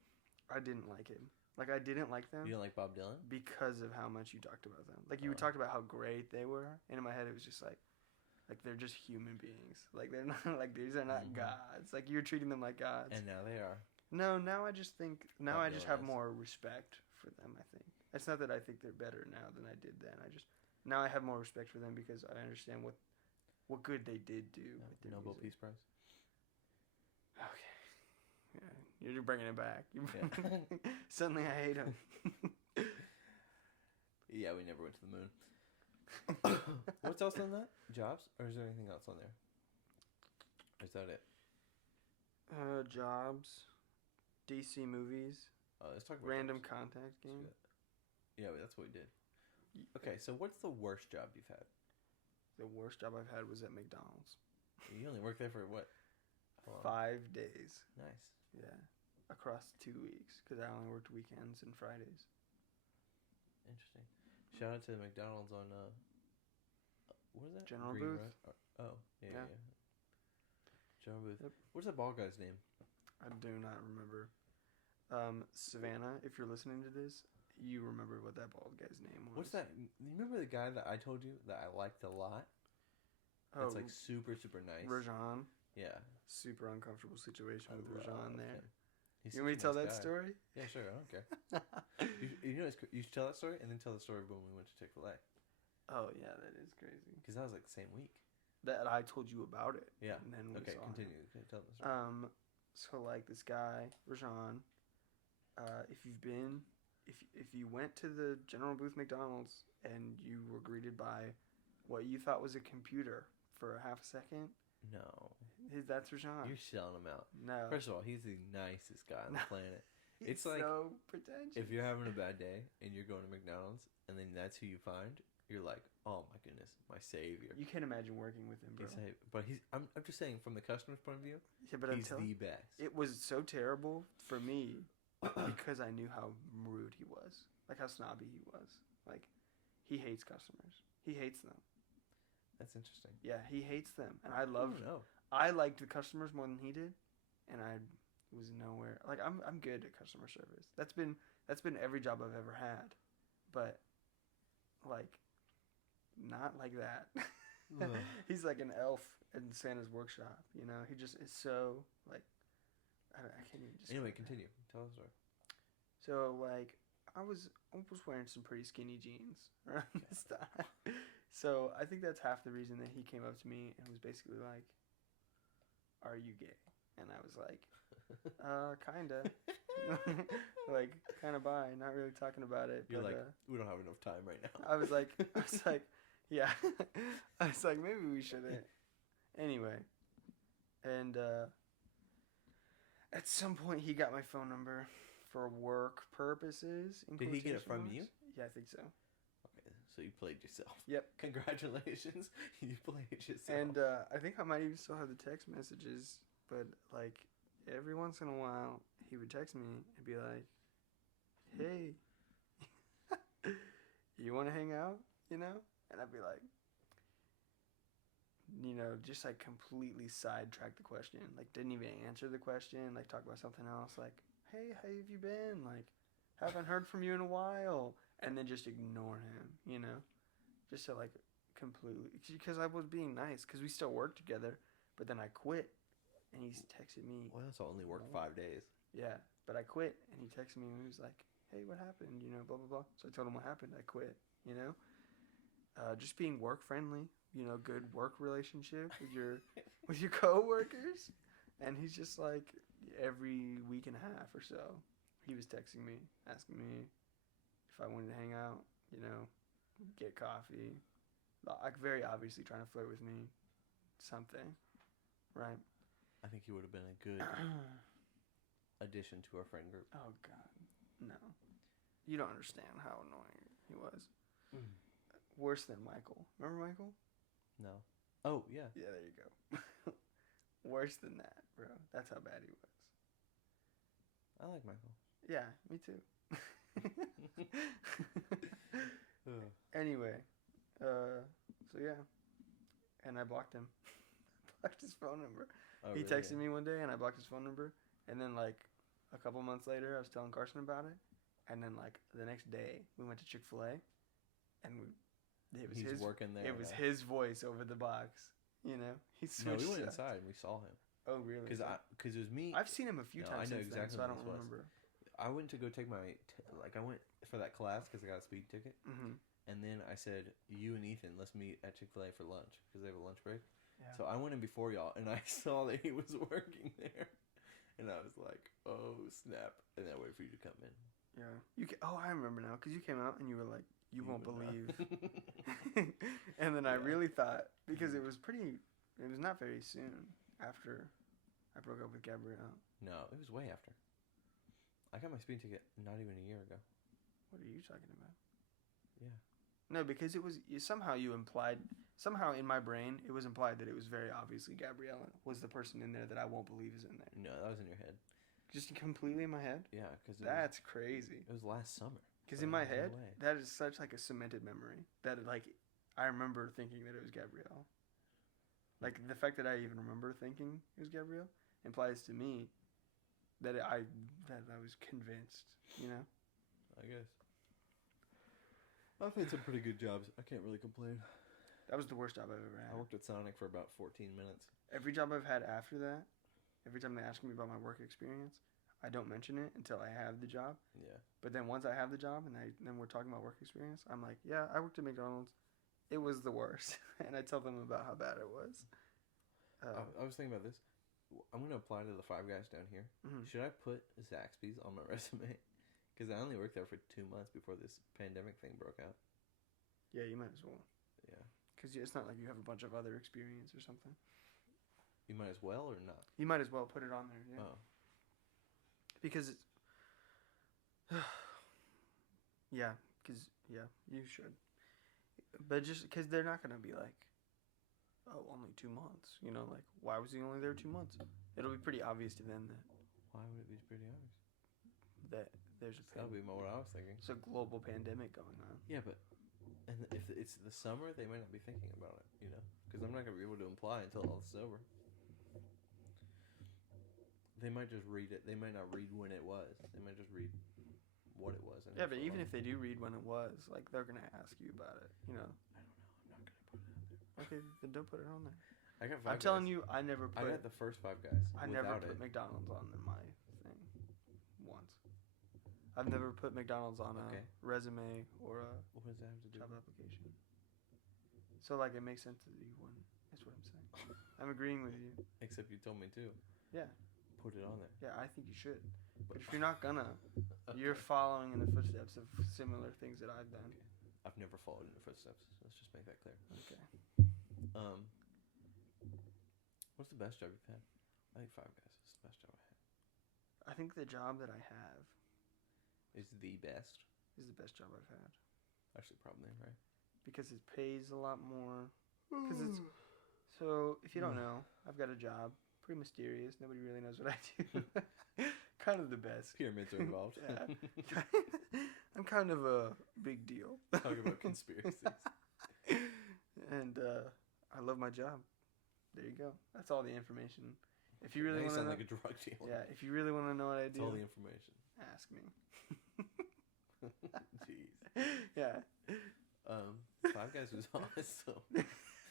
I didn't like him. Like I didn't like them. You didn't like Bob Dylan? Because of how much you talked about them. Like you talked about how great they were, and in my head it was just like they're just human beings. Like they're not like these are not gods. Like you're treating them like gods. And now they are. No, now I just think I just have Dylan more respect for them, I think. It's not that I think they're better now than I did then. Now I have more respect for them because I understand what good they did do with their Nobel music. Peace Prize. Okay. Yeah, you're bringing it back. Yeah. Suddenly I hate him. Yeah, we never went to the moon. What's else on that? Jobs? Or is there anything else on there? Or is that it? Jobs, DC movies, let's talk about random jobs. contact game. Yeah, that's what we did. Okay, so what's the worst job you've had? The worst job I've had was at McDonald's. You only worked there for what? 5 days. Nice. Yeah, across 2 weeks because I only worked weekends and Fridays. Interesting. Shout out to McDonald's on what is that? General Green Booth. Oh, yeah. General Booth. Yep. What's that bald guy's name? I do not remember. Savannah, if you're listening to this, you remember what that bald guy's name was. What's that? You remember the guy that I told you that I liked a lot? Oh, it's like super, super nice. Rajun. Yeah. Super uncomfortable situation with Rajun there. You want me to tell that story? Yeah, sure. I don't care. you know, you should tell that story and then tell the story of when we went to Chick-fil-A. Oh, yeah, that is crazy. Because that was like the same week. That I told you about it. Yeah. And then we okay, saw continue. him. Okay, tell the story. So like this guy, Rajun, if you went to the General Booth McDonald's and you were greeted by what you thought was a computer for a half a second. No. That's Rajun. You're selling him out. No. First of all, he's the nicest guy on the planet. He's it's like so pretentious. If you're having a bad day and you're going to McDonald's and then that's who you find, you're like, oh my goodness, my savior. You can't imagine working with him, bro. But I'm just saying from the customer's point of view, yeah, but he's the best. It was so terrible for me because I knew how rude he was. Like how snobby he was. Like he hates customers. He hates them. That's interesting. Yeah, he hates them. And I liked the customers more than he did, and I was nowhere. Like I'm good at customer service. That's been every job I've ever had, but like not like that. He's like an elf in Santa's workshop. You know, he just is so like I can't even. Anyway, continue. Tell the story. So like I was wearing some pretty skinny jeans around this time. So I think that's half the reason that he came up to me and was basically like, "Are you gay?" And I was like, kinda. Like, kinda bi. Not really talking about it. You're but, like, we don't have enough time right now. I was like, yeah. I was like, maybe we shouldn't. Anyway, and at some point he got my phone number for work purposes. Did he get it from you? Yeah, I think so. Okay, so you played yourself. Yep. Congratulations, you played yourself. And I think I might even still have the text messages, but like every once in a while he would text me and be like, "Hey, you want to hang out?" You know, and I'd be like, just like completely sidetrack the question. Like didn't even answer the question. Like talk about something else. Like, "Hey, how have you been? Like, haven't heard from you in a while." And then just ignore him, just to like completely, because I was being nice, because we still worked together, but then I quit, and he's texted me. Well, that's only worked 5 days. Yeah, but I quit, and he texted me, and he was like, "Hey, what happened? Blah blah blah." So I told him what happened. I quit. Just being work friendly. Good work relationship with your coworkers, and he's just like every week and a half or so, he was texting me, asking me if I wanted to hang out, get coffee, like very obviously trying to flirt with me, something, right? I think he would have been a good addition to our friend group. Oh God, no, you don't understand how annoying he was. Worse than Michael. Remember Michael? No. Oh yeah. Yeah, there you go. Worse than that, bro. That's how bad he was. I like Michael. Yeah, me too. Anyway, so yeah, and I blocked him. Blocked his phone number. Oh, he really? texted me one day, and I blocked his phone number. And then like a couple months later, I was telling Carson about it. And then like the next day, we went to Chick-fil-A, and He's working there. It was his voice over the box. He switched. No, we went inside and we saw him. Oh really? Because it was me. I've seen him a few times. I know since exactly. Then, so I don't remember. I went to go take my I went for that class because I got a speed ticket. Mm-hmm. And then I said, "You and Ethan, let's meet at Chick-fil-A for lunch because they have a lunch break." Yeah. So I went in before y'all, and I saw that he was working there, and I was like, "Oh snap!" And I waited for you to come in. Yeah. I remember now, because you came out and you were like, "You won't believe." And then I really thought, because it was not very soon after I broke up with Gabrielle. No, it was way after. I got my speed ticket not even a year ago. What are you talking about? Yeah. No, because somehow in my brain, it was implied that it was very obviously Gabrielle was the person in there that I won't believe is in there. No, that was in your head. Just completely in my head? Yeah, because that's crazy. It was last summer. Because in my head, that is such like a cemented memory that like I remember thinking that it was Gabrielle. Like the fact that I even remember thinking it was Gabrielle implies to me that I was convinced. I guess. I've had some pretty good jobs. I can't really complain. That was the worst job I've ever had. I worked at Sonic for about 14 minutes. Every job I've had after that, every time they ask me about my work experience, I don't mention it until I have the job. Yeah. But then once I have the job and then we're talking about work experience, I'm like, yeah, I worked at McDonald's. It was the worst. And I tell them about how bad it was. I was thinking about this. I'm going to apply to the Five Guys down here. Mm-hmm. Should I put Zaxby's on my resume? Because I only worked there for 2 months before this pandemic thing broke out. Yeah, you might as well. Yeah. Because it's not like you have a bunch of other experience or something. You might as well or not? You might as well put it on there, yeah. Oh. Because it's... yeah, you should. But just because they're not going to be like, oh, only 2 months. Like, why was he only there 2 months? It'll be pretty obvious to them that... Why would it be pretty obvious? That there's that would be more what I was thinking. It's a global pandemic going on. Yeah, but... And if it's the summer, they might not be thinking about it, Because I'm not going to be able to apply until all this is over. They might just read it. They might not read when it was. They might just read what it was. Yeah, but even if they do read when it was, like, they're going to ask you about it, I don't know. I'm not going to put it on there. Okay, then don't put it on there. I got I'm telling you, I never put... I got the first Five Guys. I never put McDonald's on my thing once. I've never put McDonald's on a resume or a what does that have to do? Job application. So, like, it makes sense that you wouldn't. That's what I'm saying. I'm agreeing with you. Except you told me to. Yeah. Put it on there. Yeah, I think you should. But if you're not gonna, you're following in the footsteps of similar things that I've done. Okay. I've never followed in the footsteps. Let's just make that clear. Okay. What's the best job you've had? I think Five Guys is the best job I had. I think the job that I have Is the best? is the best job I've had. Actually, probably, right? Because it pays a lot more. Because it's... So, if you don't know, I've got a job. Pretty mysterious. Nobody really knows what I do. Kind of the best. Pyramids are involved. Yeah. I'm kind of a big deal. Talk about conspiracies. And I love my job. There you go. That's all the information. If you really Now you want to sound know, like a drug dealer. yeah, if you really want to know what I That's do, all the information. ask me. Jeez. Yeah. Five Guys was awesome.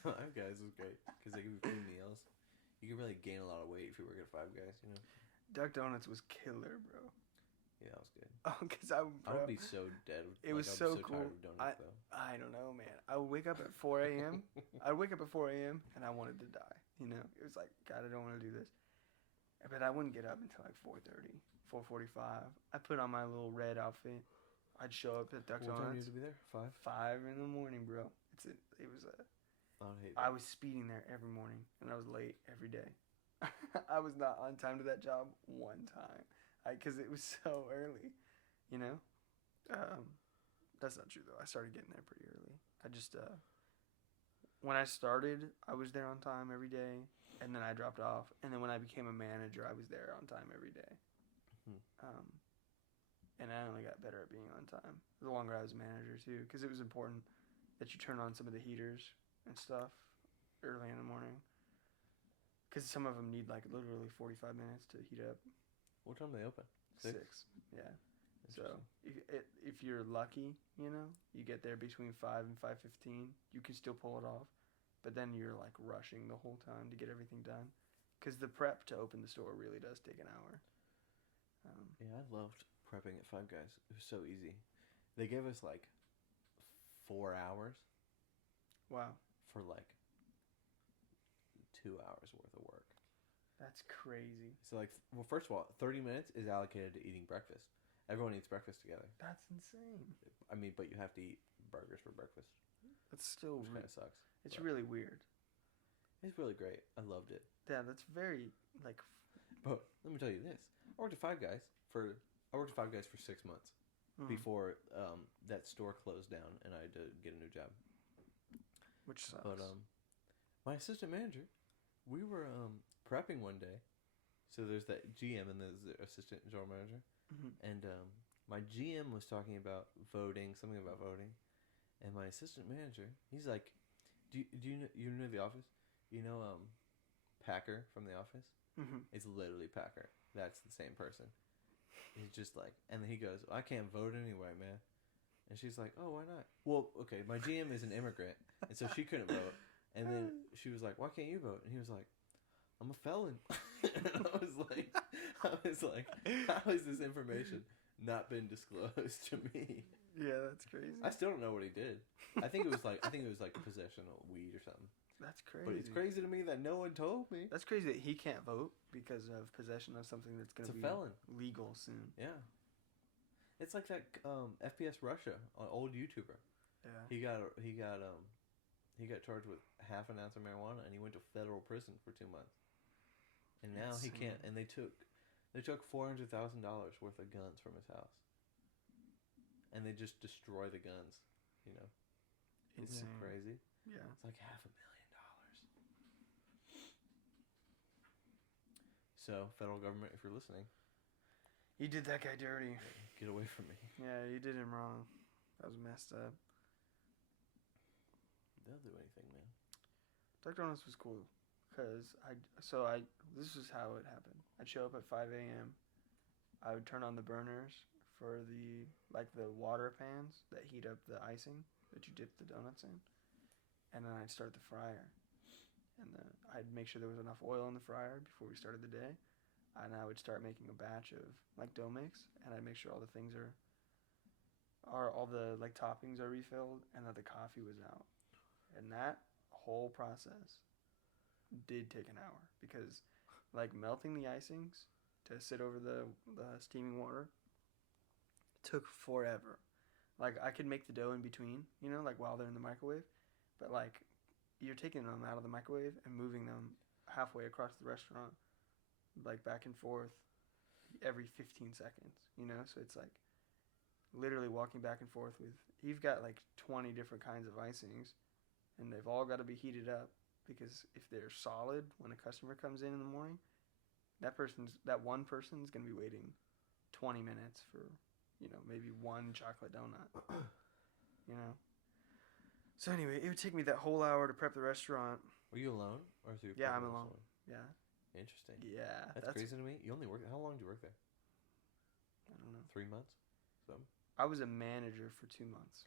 Five Guys was great because they give you free meals. You can really gain a lot of weight if you work at Five Guys, you know. Duck Donuts was killer, bro. Yeah, that was good. Oh, because I would be so dead. It was so cool. Tired of donuts, though. I don't know, man. I would wake up at 4 a.m. I'd wake up at 4 a.m. and I wanted to die. You know, it was like, God, I don't want to do this. But I wouldn't get up until like 4:30, 4:45. I put on my little red outfit. I'd show up at Duck What time do Donuts. you have to be there? 5? 5 in the morning, bro. It was a. I would hate I that. was speeding there every morning, and I was late every day. I was not on time to that job one time, because it was so early, you know. That's not true though. I started getting there pretty early. I just when I started, I was there on time every day, and then I dropped off. And then when I became a manager, I was there on time every day. And I only got better at being on time the longer I was a manager too, because it was important that you turn on some of the heaters and stuff early in the morning. Because some of them need like literally 45 minutes to heat up. What time do they open? 6. Yeah. So if you're lucky, you know, you get there between 5 and 5:15. You can still pull it off, but then you're like rushing the whole time to get everything done, because the prep to open the store really does take an hour. Yeah, I loved prepping at Five Guys. It was so easy. They gave us like 4 hours. Wow. For like 2 hours worth of work. That's crazy. So like, well, first of all, 30 minutes is allocated to eating breakfast. Everyone eats breakfast together. That's insane. I mean, but you have to eat burgers for breakfast. That's still Which kind of sucks. It's really weird. It's really great. I loved it. Yeah, that's very like. But let me tell you this: I worked at Five Guys for 6 months before that store closed down, and I had to get a new job. Which sucks. But my assistant manager, we were prepping one day. So there's that GM and there's the assistant general manager. And my GM was talking about voting, something about voting, and my assistant manager, he's like, "Do you know The Office? You know Packer from The Office? It's literally Packer. That's the same person." He's just like, and then he goes, "I can't vote anyway, man." And she's like, "Oh, why not?" Well, okay, my GM is an immigrant, and so she couldn't vote. And then she was like, "Why can't you vote?" And he was like, "I'm a felon." And I was like, how has this information not been disclosed to me? Yeah, that's crazy. I still don't know what he did. I think it was like possession of weed or something. That's crazy. But it's crazy to me that no one told me. That's crazy that he can't vote because of possession of something that's going to be felon. Legal soon. Yeah. It's like that FPS Russia, old YouTuber. Yeah. He got charged with half an ounce of marijuana, and he went to federal prison for 2 months. And now he can't. And they took $400,000 worth of guns from his house, and they just destroy the guns. You know, isn't that crazy? Yeah, it's like $500,000. So, federal government, if you're listening, you did that guy dirty. Get away from me. Yeah, you did him wrong. That was messed up. They'll do anything, man. Duck Donuts was cool. This is how it happened. I'd show up at 5 a.m. I would turn on the burners for the water pans that heat up the icing that you dip the donuts in. And then I'd start the fryer. And then I'd make sure there was enough oil in the fryer before we started the day. And I would start making a batch of dough mix, and I'd make sure all the things all the toppings are refilled and that the coffee was out. And that whole process did take an hour because melting the icings to sit over the steaming water took forever. I could make the dough in between, while they're in the microwave, but you're taking them out of the microwave and moving them halfway across the restaurant, like back and forth, every 15 seconds. You know, so it's like literally walking back and forth with. You've got like 20 different kinds of icings, and they've all got to be heated up because if they're solid when a customer comes in the morning, that one person's gonna be waiting 20 minutes for, you know, maybe one chocolate donut. You know. So anyway, it would take me that whole hour to prep the restaurant. Were you alone, or through? Yeah, I'm alone. Yeah. Interesting. Yeah, that's crazy to me. You only worked. How long did you work there? I don't know. 3 months. So. I was a manager for 2 months.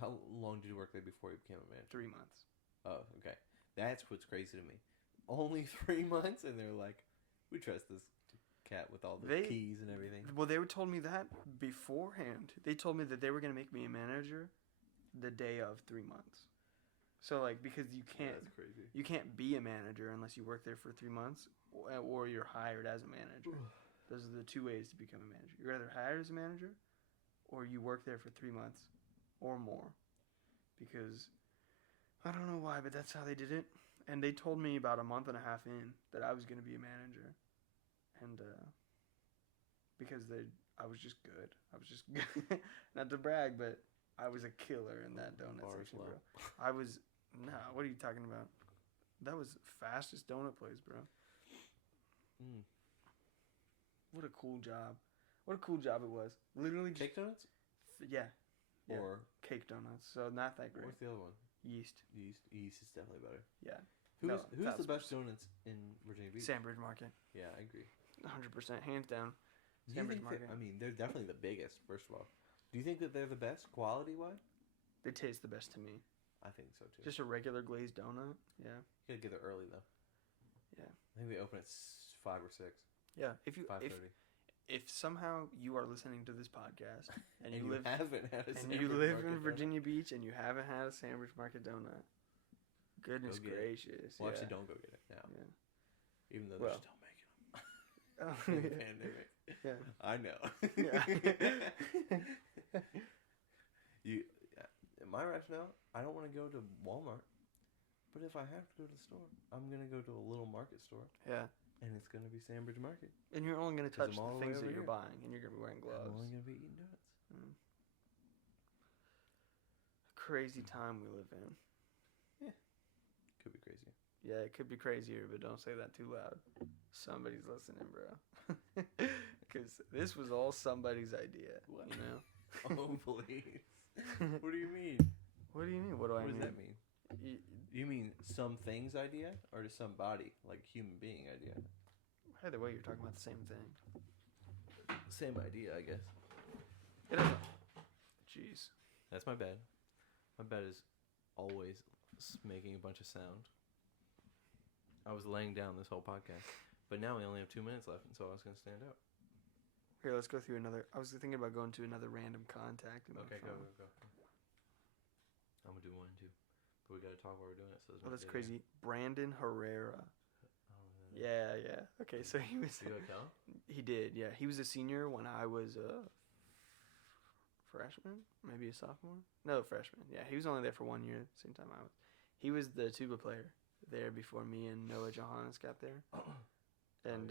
How long did you work there before you became a manager? 3 months. Oh, okay. That's what's crazy to me. Only 3 months, and they're like, we trust this cat with all the keys and everything. Well, they told me that beforehand. They told me that they were going to make me a manager the day of 3 months. So, like, because you can't... That's crazy. You can't be a manager unless you work there for 3 months or you're hired as a manager. Those are the two ways to become a manager. You're either hired as a manager or you work there for 3 months or more. Because, I don't know why, but that's how they did it. And they told me about a month and a half in that I was going to be a manager. And, because I was just good. I was just good. Not to brag, but I was a killer in that donut section, bro. I was, what are you talking about? That was fastest donut place, bro. Mm. What a cool job. What a cool job it was. Literally Cake donuts? Yeah. Or cake donuts. So not that great. What's the other one? Yeast. Yeast is definitely better. Yeah. Who's the best donuts in Virginia Beach? Sandbridge Market. Yeah, I agree. 100%, hands down. Sandbridge Market. They're definitely the biggest, first of all. Do you think that they're the best quality-wise? They taste the best to me. I think so, too. Just a regular glazed donut? Yeah. You gotta get there early, though. Yeah. I think they open at 5 or 6. Yeah. 5:30. If somehow you are listening to this podcast and you live live in Virginia Beach and you haven't had a Sandbridge Market donut, goodness gracious. Well, actually, don't go get it now. Yeah. Even though they're still making them. Oh, in the pandemic. Yeah. I know. My rationale, I don't want to go to Walmart, but if I have to go to the store, I'm going to go to a little market store. Yeah. And it's going to be Sandbridge Market. And you're only going to touch the things that you're buying, and you're going to be wearing gloves. I'm only going to be eating donuts. Mm. Crazy time we live in. Yeah. Could be crazier. Yeah, it could be crazier, but don't say that too loud. Somebody's listening, bro. Because this was all somebody's idea, what? You know? Oh, please. What do you mean? What do you mean? What do I mean? What does that mean? You mean some thing's idea or just somebody, like human being idea? Either way, you're talking about the same thing. Same idea, I guess. It doesn't. Jeez. That's my bed. My bed is always making a bunch of sound. I was laying down this whole podcast, but now we only have 2 minutes left, and so I was going to stand up. Here, let's go through another. I was thinking about going to another random contact. Okay, go. I'm going to do one, too. But we got to talk while we're doing it. So that's crazy. Brandon Herrera. Yeah. Okay, so he was... Did you tell? He did, yeah. He was a senior when I was a freshman? Maybe a sophomore? No, freshman. Yeah, he was only there for 1 year, same time I was. He was the tuba player there before me and Noah Johannes got there. And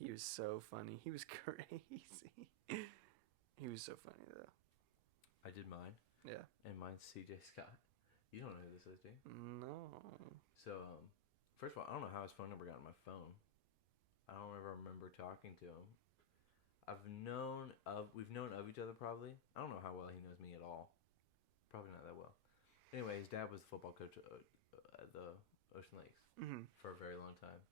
he was so funny. He was crazy. He was so funny, though. I did mine. Yeah. And mine's CJ Scott. You don't know who this is, do you? No. So, first of all, I don't know how his phone number got on my phone. I don't ever remember talking to him. We've known of each other probably. I don't know how well he knows me at all. Probably not that well. Anyway, his dad was the football coach at the Ocean Lakes for a very long time.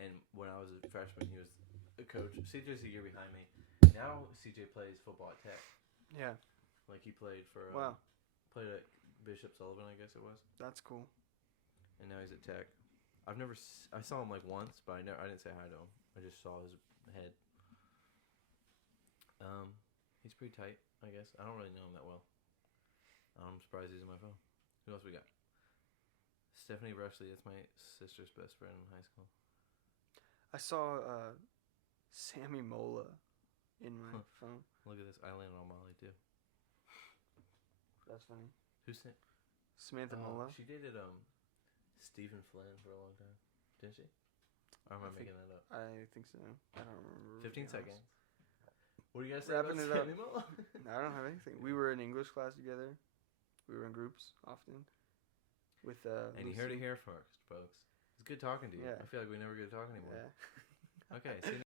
And when I was a freshman, he was a coach. CJ's a year behind me. Now CJ plays football at Tech. Yeah. Like he played for played at Bishop Sullivan, I guess it was. That's cool. And now he's at Tech. I saw him like once, but I didn't say hi to him. I just saw his head. He's pretty tight, I guess. I don't really know him that well. I'm surprised he's in my phone. Who else we got? Stephanie Rushley. That's my sister's best friend in high school. I saw Sammy Mola in my phone. Look at this. I landed on Molly too. That's funny. Who's it? Samantha Mola. She dated Stephen Flynn for a long time Didn't she? Or am I making that up? I think so. I don't remember. 15 seconds. What do you guys say Wrapping about it up. I don't have anything. We were in English class together. We were in groups often. With and you heard it here first, folks. It's good talking to you. Yeah. I feel like we never get to talk anymore. Yeah. Okay, see you